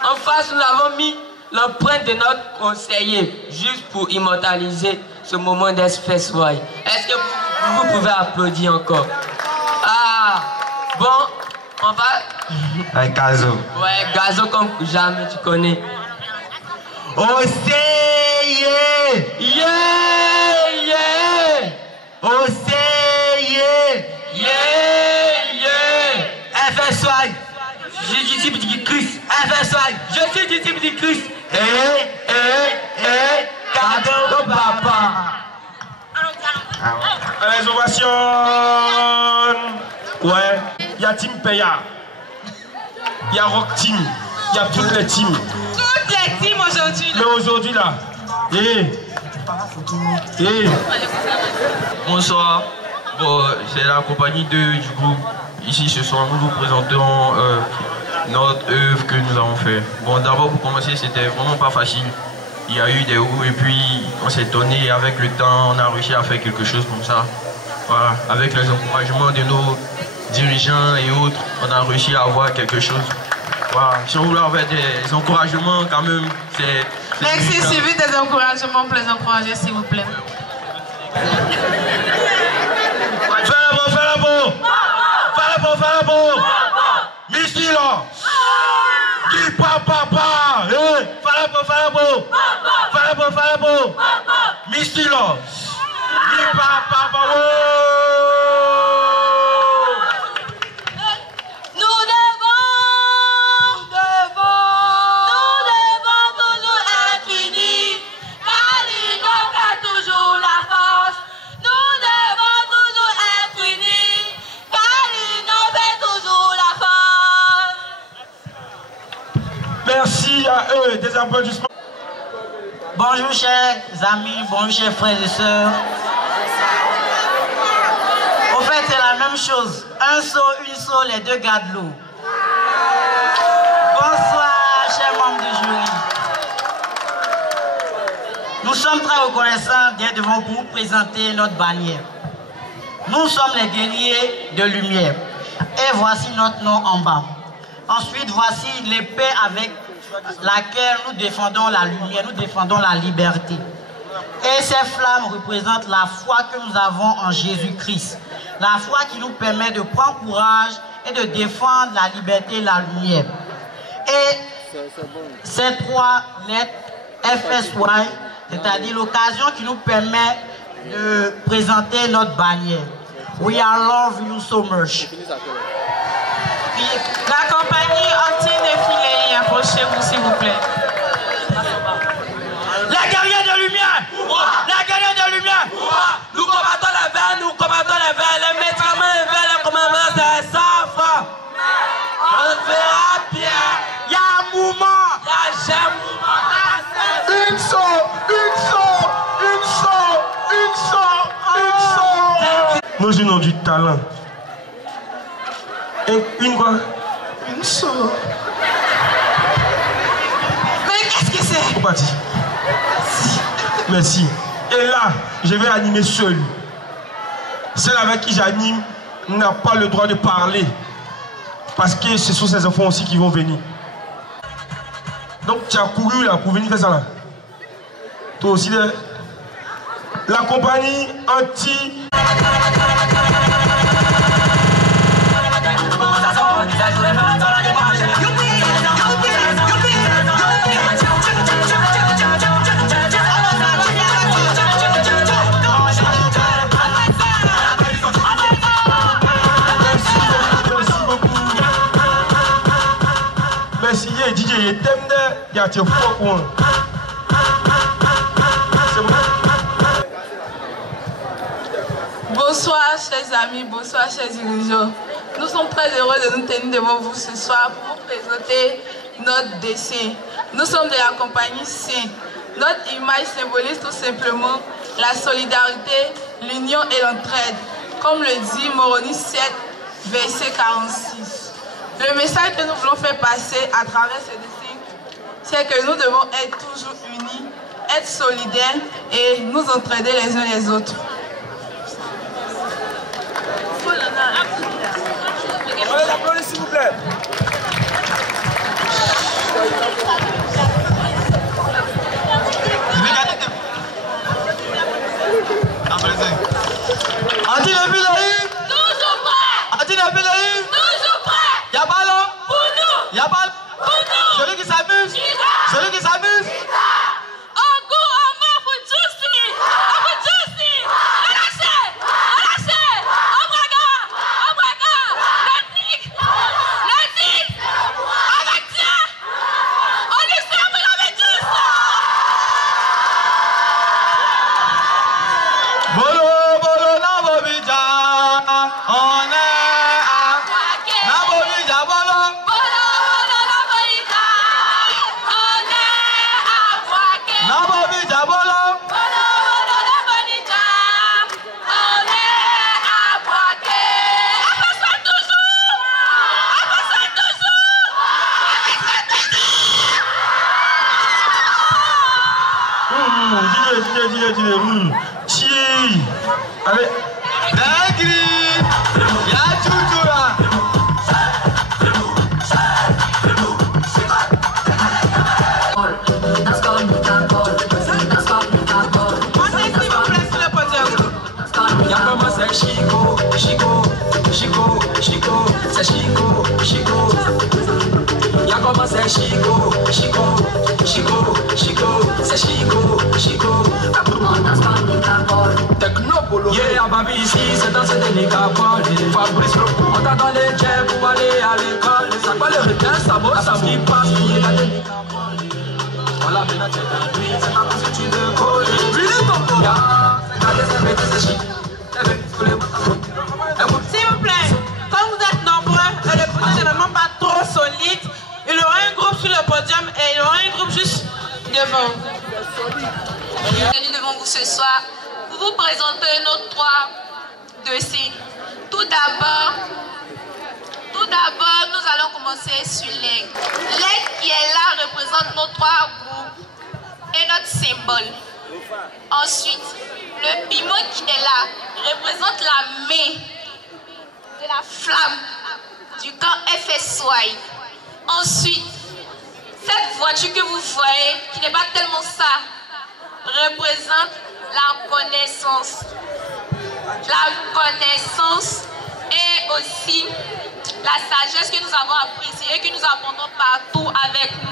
en face, nous avons mis l'empreinte de notre conseiller, juste pour immortaliser ce moment d'espèce-wise. Est-ce que vous pouvez applaudir encore? Ah, bon, on va... Avec Gazo. Ouais, Gazo comme jamais tu connais. Oh, c'est yeah. Oh, c'est yeah. FSY. Je suis disciple du Christ. FSY. Je suis disciple du Christ. Cadeau de papa. Les ovations. Ouais. Il y a Team Peya. Il y a Rock Team. Il y a toutes les teams. Toutes les teams aujourd'hui. Mais aujourd'hui là. Bonsoir. Bon, c'est la compagnie du groupe. Ici ce soir nous vous présentons notre œuvre que nous avons fait. Bon, d'abord pour commencer, c'était vraiment pas facile. Il y a eu des hauts et puis on s'est donné et avec le temps on a réussi à faire quelque chose comme ça. Voilà, avec les encouragements de nos dirigeants et autres, on a réussi à avoir quelque chose. Voilà, si on voulait avoir des encouragements quand même, c'est... Merci, suivi des encouragements pour les encourager s'il vous plaît. Fais la beau. Misty là. Dis papa. Fais la beau. Misty là. Dis papa. Nous devons toujours être unis, car l'union fait toujours la force. Nous devons toujours être unis, car l'union fait toujours la force. Merci à eux, des applaudissements. Bonjour chers amis, bonjour chers frères et sœurs. Au fait, c'est la même chose. Un seau, une seau, les deux gardent l'eau. Bonsoir, chers membres du jury. Nous sommes très reconnaissants d'être devant vous pour vous présenter notre bannière. Nous sommes les guerriers de lumière. Et voici notre nom en bas. Ensuite, voici l'épée avec laquelle nous défendons la lumière, nous défendons la liberté. Et ces flammes représentent la foi que nous avons en Jésus-Christ. La foi qui nous permet de prendre courage et de défendre la liberté et la lumière. Et ces trois lettres FSY, c'est-à-dire l'occasion qui nous permet de présenter notre bannière. We are love you so much. La compagnie anti-défilé, approchez-vous s'il vous plaît. Les guerriers de lumière. Les guerriers de lumière. Nous combattons les verts, les médicaments, les verts, les commandements, c'est ça, frère. On verra bien. Il y a un mouvement. Il y a un mouvement. Une seule. Nos jeunes ont du talent. Et une quoi? Une seule. Mais qu'est-ce que c'est? Faut partir. Merci. Et là, je vais animer seul. Celle avec qui j'anime n'a pas le droit de parler. Parce que ce sont ces enfants aussi qui vont venir. Donc tu as couru là pour venir faire ça là. Toi aussi là. La compagnie anti... quartier, faux coin. Bonsoir chers amis, bonsoir chers dirigeants. Nous sommes très heureux de nous tenir devant vous ce soir pour vous présenter notre dessin. Nous sommes de la compagnie Saint. Notre image symbolise tout simplement la solidarité, l'union et l'entraide, comme le dit Moroni 7, verset 46. Le message que nous voulons faire passer à travers ce dessin, c'est que nous devons être toujours unis, être solidaires et nous entraider les uns les autres. On les applaudit s'il vous plaît. Adi Nabilaï. Toujours prêt. Adi Nabilaï. Toujours prêt. Y'a pas là. Pour nous. Y'a pas. Pour nous. Celui qui s'amuse. Celui qui s'amuse. Allez. Chico, Chico, Chico, Chico, c'est Chico, Chico. Y'a commencé Chico, Chico, Chico, Chico, c'est Chico, Chico. Technopolo, yeah, baby, ici, c'est dans ce délicat bol. Fabrice Loco, on t'a donné les jets pour aller à l'école. Ça quoi le requin, ça vaut, ça qui passe, qui est la délicat bol. Voilà, maintenant tu es dans lui, c'est pas parce que tu veux coller. Y'a, c'est Chico. S'il vous plaît, comme vous êtes nombreux et le podium n'est vraiment pas trop solide, il y aura un groupe sur le podium et il y aura un groupe juste devant. Je suis venue devant vous ce soir pour vous présenter nos 3 dossiers. Tout d'abord, nous allons commencer sur l'aigle. L'aigle qui est là représente nos 3 groupes et notre symbole. Ensuite, le piment qui est là représente la main de la flamme du camp FSY. Ensuite, cette voiture que vous voyez, qui n'est pas tellement ça, représente la connaissance. La connaissance et aussi la sagesse que nous avons appréciée et que nous apprendons partout avec nous.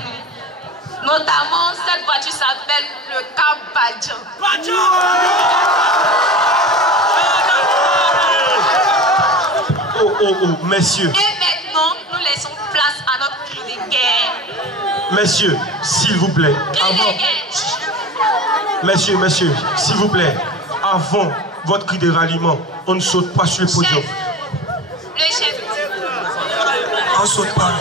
Notamment, cette voiture s'appelle le Cap Badjan. Oh, messieurs. Et maintenant, nous laissons place à notre cri de guerre. Messieurs, s'il vous plaît. Messieurs, s'il vous plaît. Avant votre cri de ralliement, on ne saute pas sur le podium. Le chef. On ne saute pas.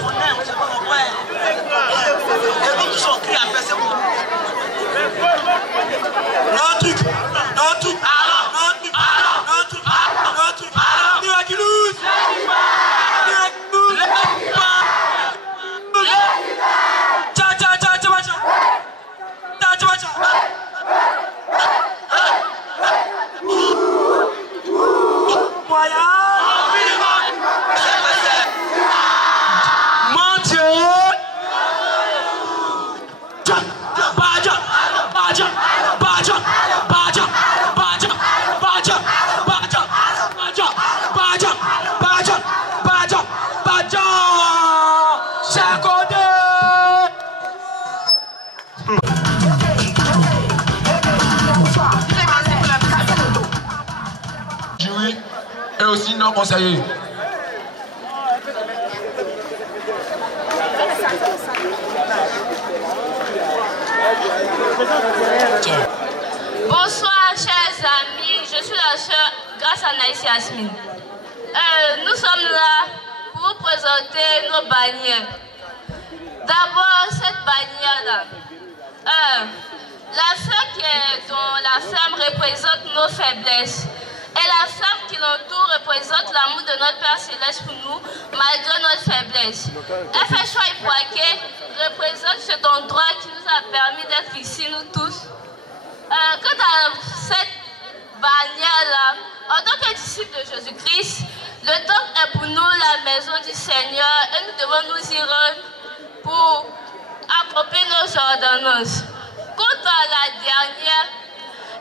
Et aussi nos conseillers. la sœur grâce à Naïs Yasmine. Nous sommes là pour vous présenter nos bannières. D'abord, cette bannière-là. La femme dont la femme représente nos faiblesses. Et la femme qui l'entoure représente l'amour de notre Père Céleste pour nous, malgré notre faiblesse. FSY Ipoaké représente cet endroit qui nous a permis d'être ici, nous tous. Quant à cette bannière-là, en tant que disciples de Jésus-Christ, le temple est pour nous la maison du Seigneur et nous devons nous y rendre pour accomplir nos ordonnances. Quant à la dernière,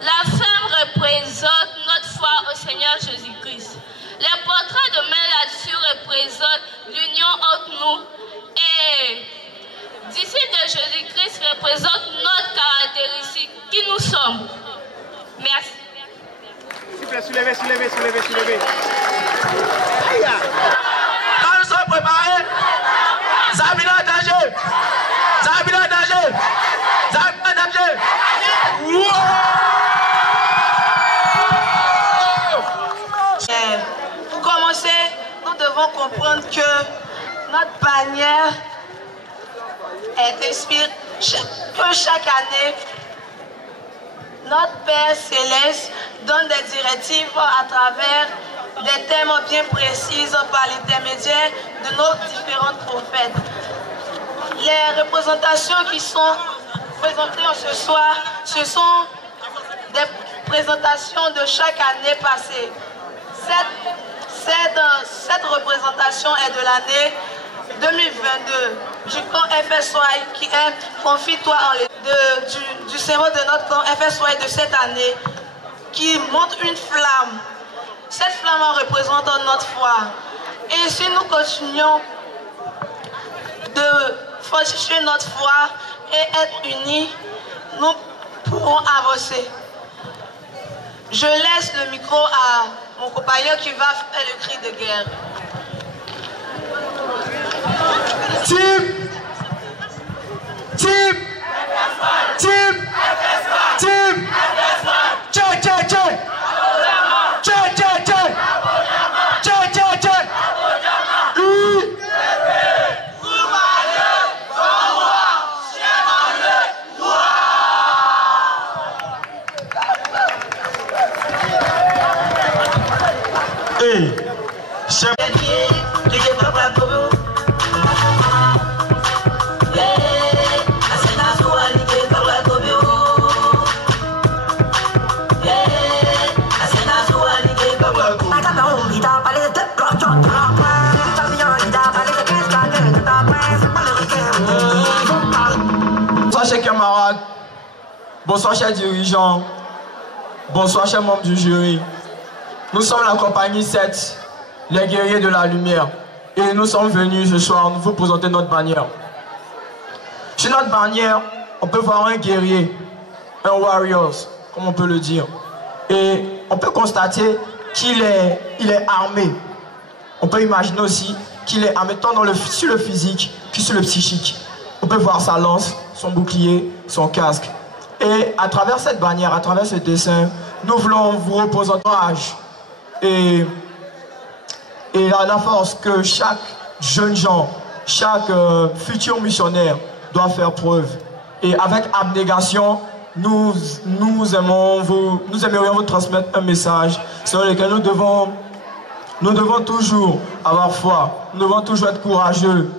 la femme représente notre foi au Seigneur Jésus-Christ. Les portraits de main là-dessus représentent l'union entre nous et disciples de Jésus-Christ représentent notre caractéristique, qui nous sommes. Merci. Soulevez. Quand nous sommes préparés, Zabina danger. Zabina danger. Zabina danger. Pour commencer, nous devons comprendre que notre bannière est inspirée que chaque année, notre Père Céleste donne des directives à travers des thèmes bien précis par l'intermédiaire de nos différents prophètes. Les représentations qui sont présentées ce soir, ce sont des présentations de chaque année passée. Cette représentation est de l'année 2022 du camp FSY qui est confie-toi du symbole de notre camp FSY de cette année qui montre une flamme. Cette flamme représente notre foi. Et si nous continuons de fortifier notre foi et être unis, nous pourrons avancer. Je laisse le micro à mon compagnon qui va faire le cri de guerre. Team! Bonsoir chers camarades, bonsoir chers dirigeants, bonsoir chers membres du jury. Nous sommes la compagnie 7, les guerriers de la lumière. Et nous sommes venus ce soir nous vous présenter notre bannière. Sur notre bannière, on peut voir un guerrier, un warrior, comme on peut le dire. Et on peut constater qu'il est armé. On peut imaginer aussi qu'il est armé tant sur le physique que sur le psychique. On peut voir sa lance, son bouclier, son casque. Et à travers cette bannière, à travers ce dessin, nous voulons vous représenter et la force que chaque jeune gens, chaque futur missionnaire doit faire preuve. Et avec abnégation, nous aimerions vous transmettre un message sur lequel nous devons toujours avoir foi, nous devons toujours être courageux.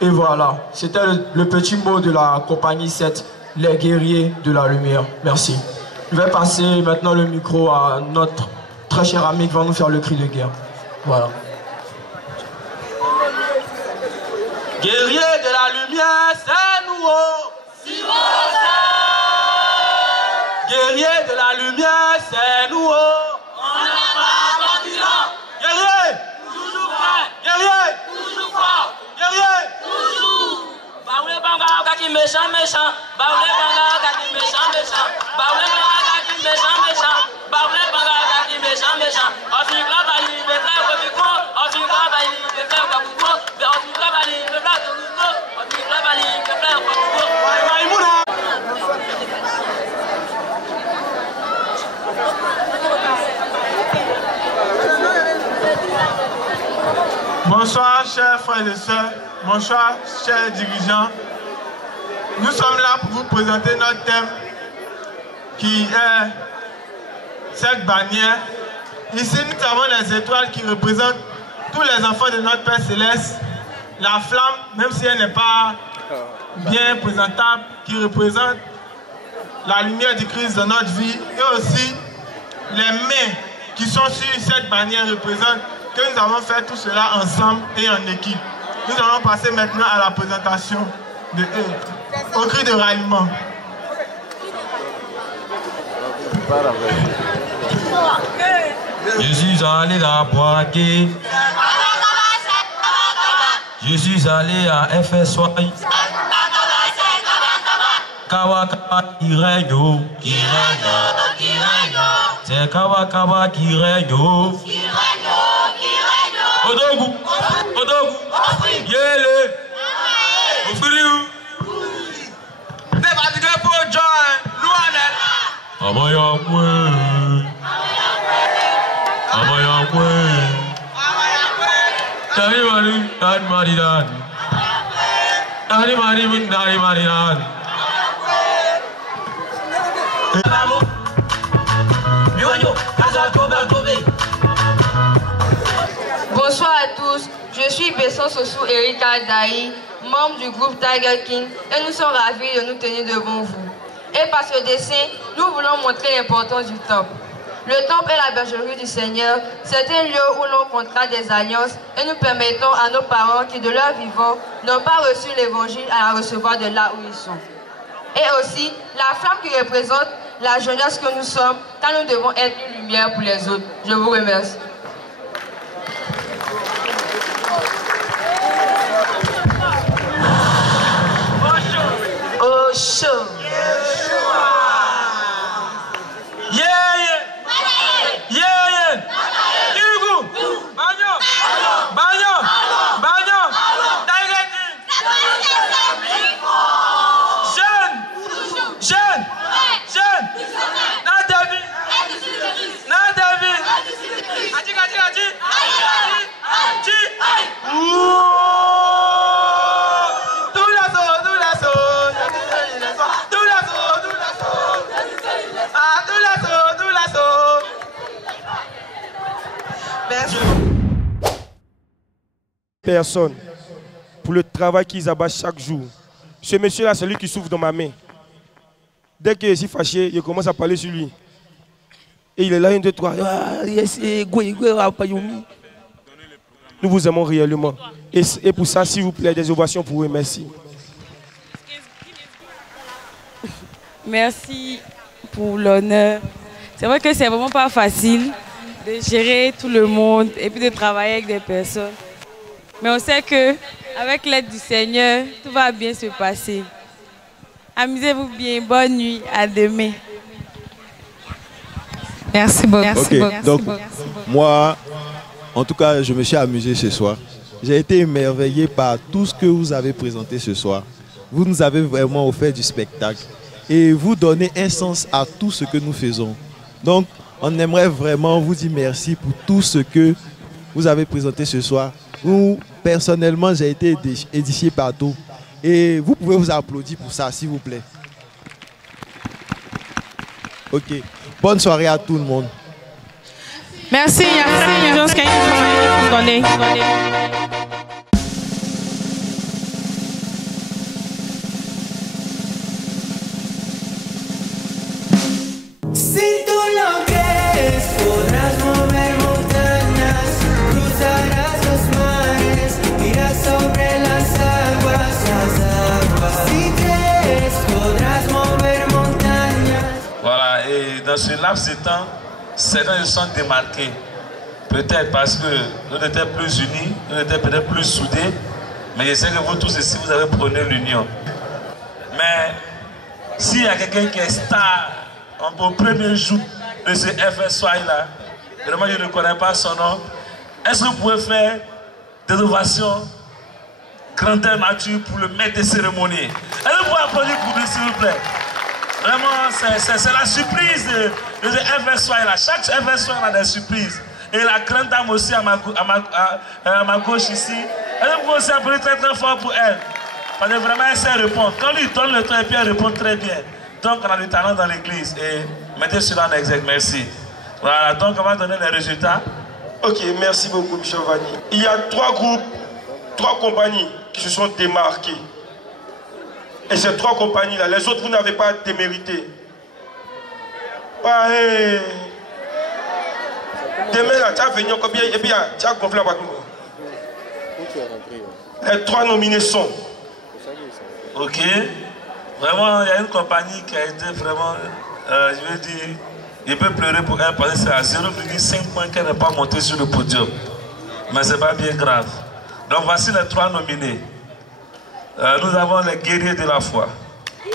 Et voilà, c'était le petit mot de la compagnie 7, les guerriers de la lumière. Merci. Je vais passer maintenant le micro à notre très cher ami qui va nous faire le cri de guerre. Voilà. Guerriers de la lumière, c'est nous. Guerriers de la lumière, c'est nous. On n'est pas continent. Guerriers, toujours prêts. Guerriers, toujours forts. Guerriers, toujours. Baoulé banga, kaki méchant, méchant. Baoulé banga, kaki méchant, méchant. Baoulé banga, kaki méchant, méchant. Baoulé banga, kaki méchant, méchant. On finira par y faire le micro. On finira par y faire le micro. On finira par y faire le micro. On finira par y faire le micro. Bonsoir, chers frères et sœurs. Bonsoir, chers dirigeants. Nous sommes là pour vous présenter notre thème qui est cette bannière. Ici, nous avons les étoiles qui représentent tous les enfants de notre Père Céleste. La flamme, même si elle n'est pas bien présentable, qui représente la lumière du Christ dans notre vie. Et aussi, les mains qui sont sur cette bannière représentent que nous avons fait tout cela ensemble et en équipe. Nous allons passer maintenant à la présentation de eux, au cri de ralliement. Je suis allé à Boaké. Je suis allé à FSY. Kawakawa qui règne, c'est Kawakawa qui règne. Odogu, Yele, Ofiriu. Ne fatiguez pas, John, Louane. Amayamwe. Dari Maridan. Bonsoir à tous, je suis Besson Sossou Erika Daï, membre du groupe Tiger King, et nous sommes ravis de nous tenir devant vous. Et par ce dessin, nous voulons montrer l'importance du temple. Le temple est la bergerie du Seigneur, c'est un lieu où l'on contracte des alliances et nous permettons à nos parents qui de leur vivant n'ont pas reçu l'évangile à la recevoir de là où ils sont. Et aussi, la flamme qui représente la jeunesse que nous sommes, car nous devons être une lumière pour les autres. Je vous remercie. Oh, show. Personne pour le travail qu'ils abattent chaque jour. Ce monsieur-là, c'est lui qui souffre dans ma main. Dès que je suis fâché, je commence à parler sur lui. Et il est là, 1, 2, 3. Nous vous aimons réellement. Et pour ça, s'il vous plaît, des ovations pour eux. Merci. Merci pour l'honneur. C'est vrai que c'est vraiment pas facile de gérer tout le monde et puis de travailler avec des personnes. Mais on sait que avec l'aide du Seigneur, tout va bien se passer. Amusez-vous bien. Bonne nuit. À demain. Merci beaucoup. Merci beaucoup. Donc, moi, en tout cas, je me suis amusé ce soir. J'ai été émerveillé par tout ce que vous avez présenté ce soir. Vous nous avez vraiment offert du spectacle. Et vous donnez un sens à tout ce que nous faisons. Donc, on aimerait vraiment vous dire merci pour tout ce que vous avez présenté ce soir. Nous, personnellement, j'ai été édifié par tout. Et vous pouvez vous applaudir pour ça, s'il vous plaît. Ok. Bonne soirée à tout le monde. Merci. Si tú lo crees, podrás mover montañas, cruzarás los mares, irás sobre las aguas. Si crees, podrás mover montañas. Voilà, et dans ce laps de temps, certains se sont démarqués. Peut-être parce que nous étions plus unis, nous étions peut-être plus soudés, mais je sais que vous tous ici, vous avez prôné l'union. Mais s'il y a quelqu'un qui est star, au premier jour de ce FSY là, vraiment je ne connais pas son nom, est-ce que vous pouvez faire des ovations grandeur nature pour le maître de cérémonie? Est-ce que vous pouvez applaudir pour lui s'il vous plaît? Vraiment, c'est la surprise de ce FSY là. Chaque FSY a des surprises. Et la grande dame aussi à ma gauche ici. Elle peut aussi appeler très très fort pour elle. Parce que vraiment elle sait répondre. Quand lui donne le temps et puis elle répond très bien. Donc on a du talent dans l'église. Et mettez cela en exergue, merci. Voilà, donc on va donner les résultats. Ok, merci beaucoup, M. Vanni. Il y a 3 groupes, 3 compagnies qui se sont démarquées. Et ces 3 compagnies-là, les autres, vous n'avez pas démérité. Ouais. Demain, là, tu as venu combien et puis tu as gonflé la voiture. Les 3 nominés sont. Ok. Vraiment, il y a une compagnie qui a été vraiment, je veux dire, il peut pleurer pour elle parce que c'est à 0,5 points qu'elle n'est pas montée sur le podium. Mais ce n'est pas bien grave. Donc voici les 3 nominés. Nous avons les guerriers de la foi. Et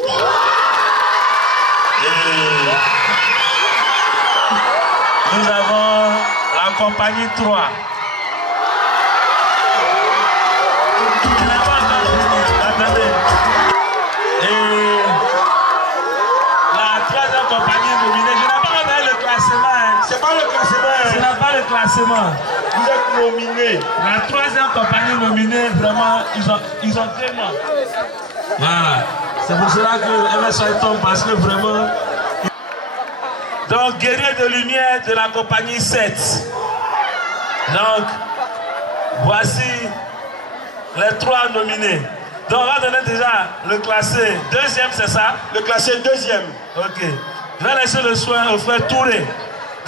nous avons la compagnie 3. Attendez. Et la 3e compagnie nominée, je n'ai pas regardé le classement. C'est pas le classement. Ce n'est pas le classement. Vous êtes nominés. La 3e compagnie nominée, vraiment, ils ont tellement. Voilà. C'est pour cela que MSY tombe parce que vraiment. Donc, guerrier de lumière de la compagnie 7. Donc, voici les 3 nominés. Donc, on va donner déjà le classé 2e, c'est ça? Le classé 2e. Ok. Je vais laisser le soin au frère Touré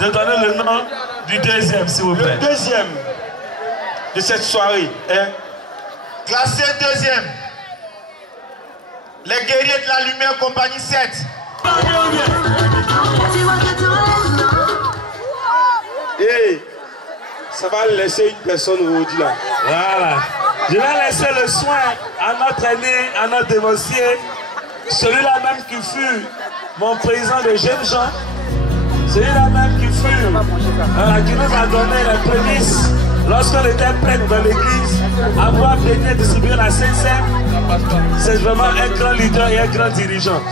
de donner le nom du 2e, s'il vous plaît. Le 2e de cette soirée est classé 2e. Les guerriers de la lumière, compagnie 7. Hey, ça va laisser une personne aujourd'hui là. Voilà. Je vais laisser le soin à notre aîné, à notre dévotier, celui-là même qui fut mon président de jeunes gens, celui-là même qui fut, qui nous a donné les prémices lorsqu'on était prêt dans l'église, avoir béni et distribué la Sainte-Seine. C'est vraiment un grand leader et un grand dirigeant.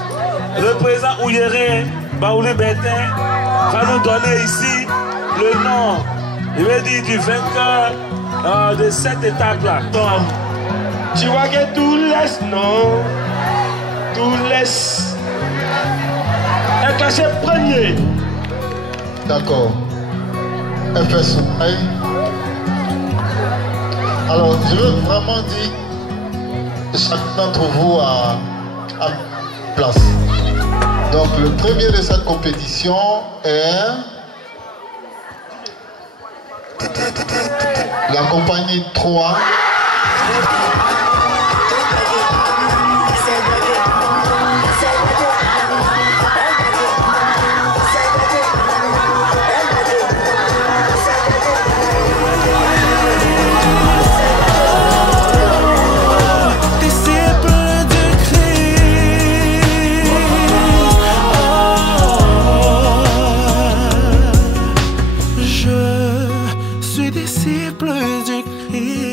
Le président Ouyéré, Baouli Bétin, va nous donner ici le nom, il veut dire du vainqueur de cette étape-là. Tu vois que tout laisse, non? Tout laisse. Un cachet premier. D'accord. FSI. Alors, je veux vraiment dire chacun d'entre vous à place. Donc, le premier de cette compétition est la compagnie 3. Je suis disciple du Christ.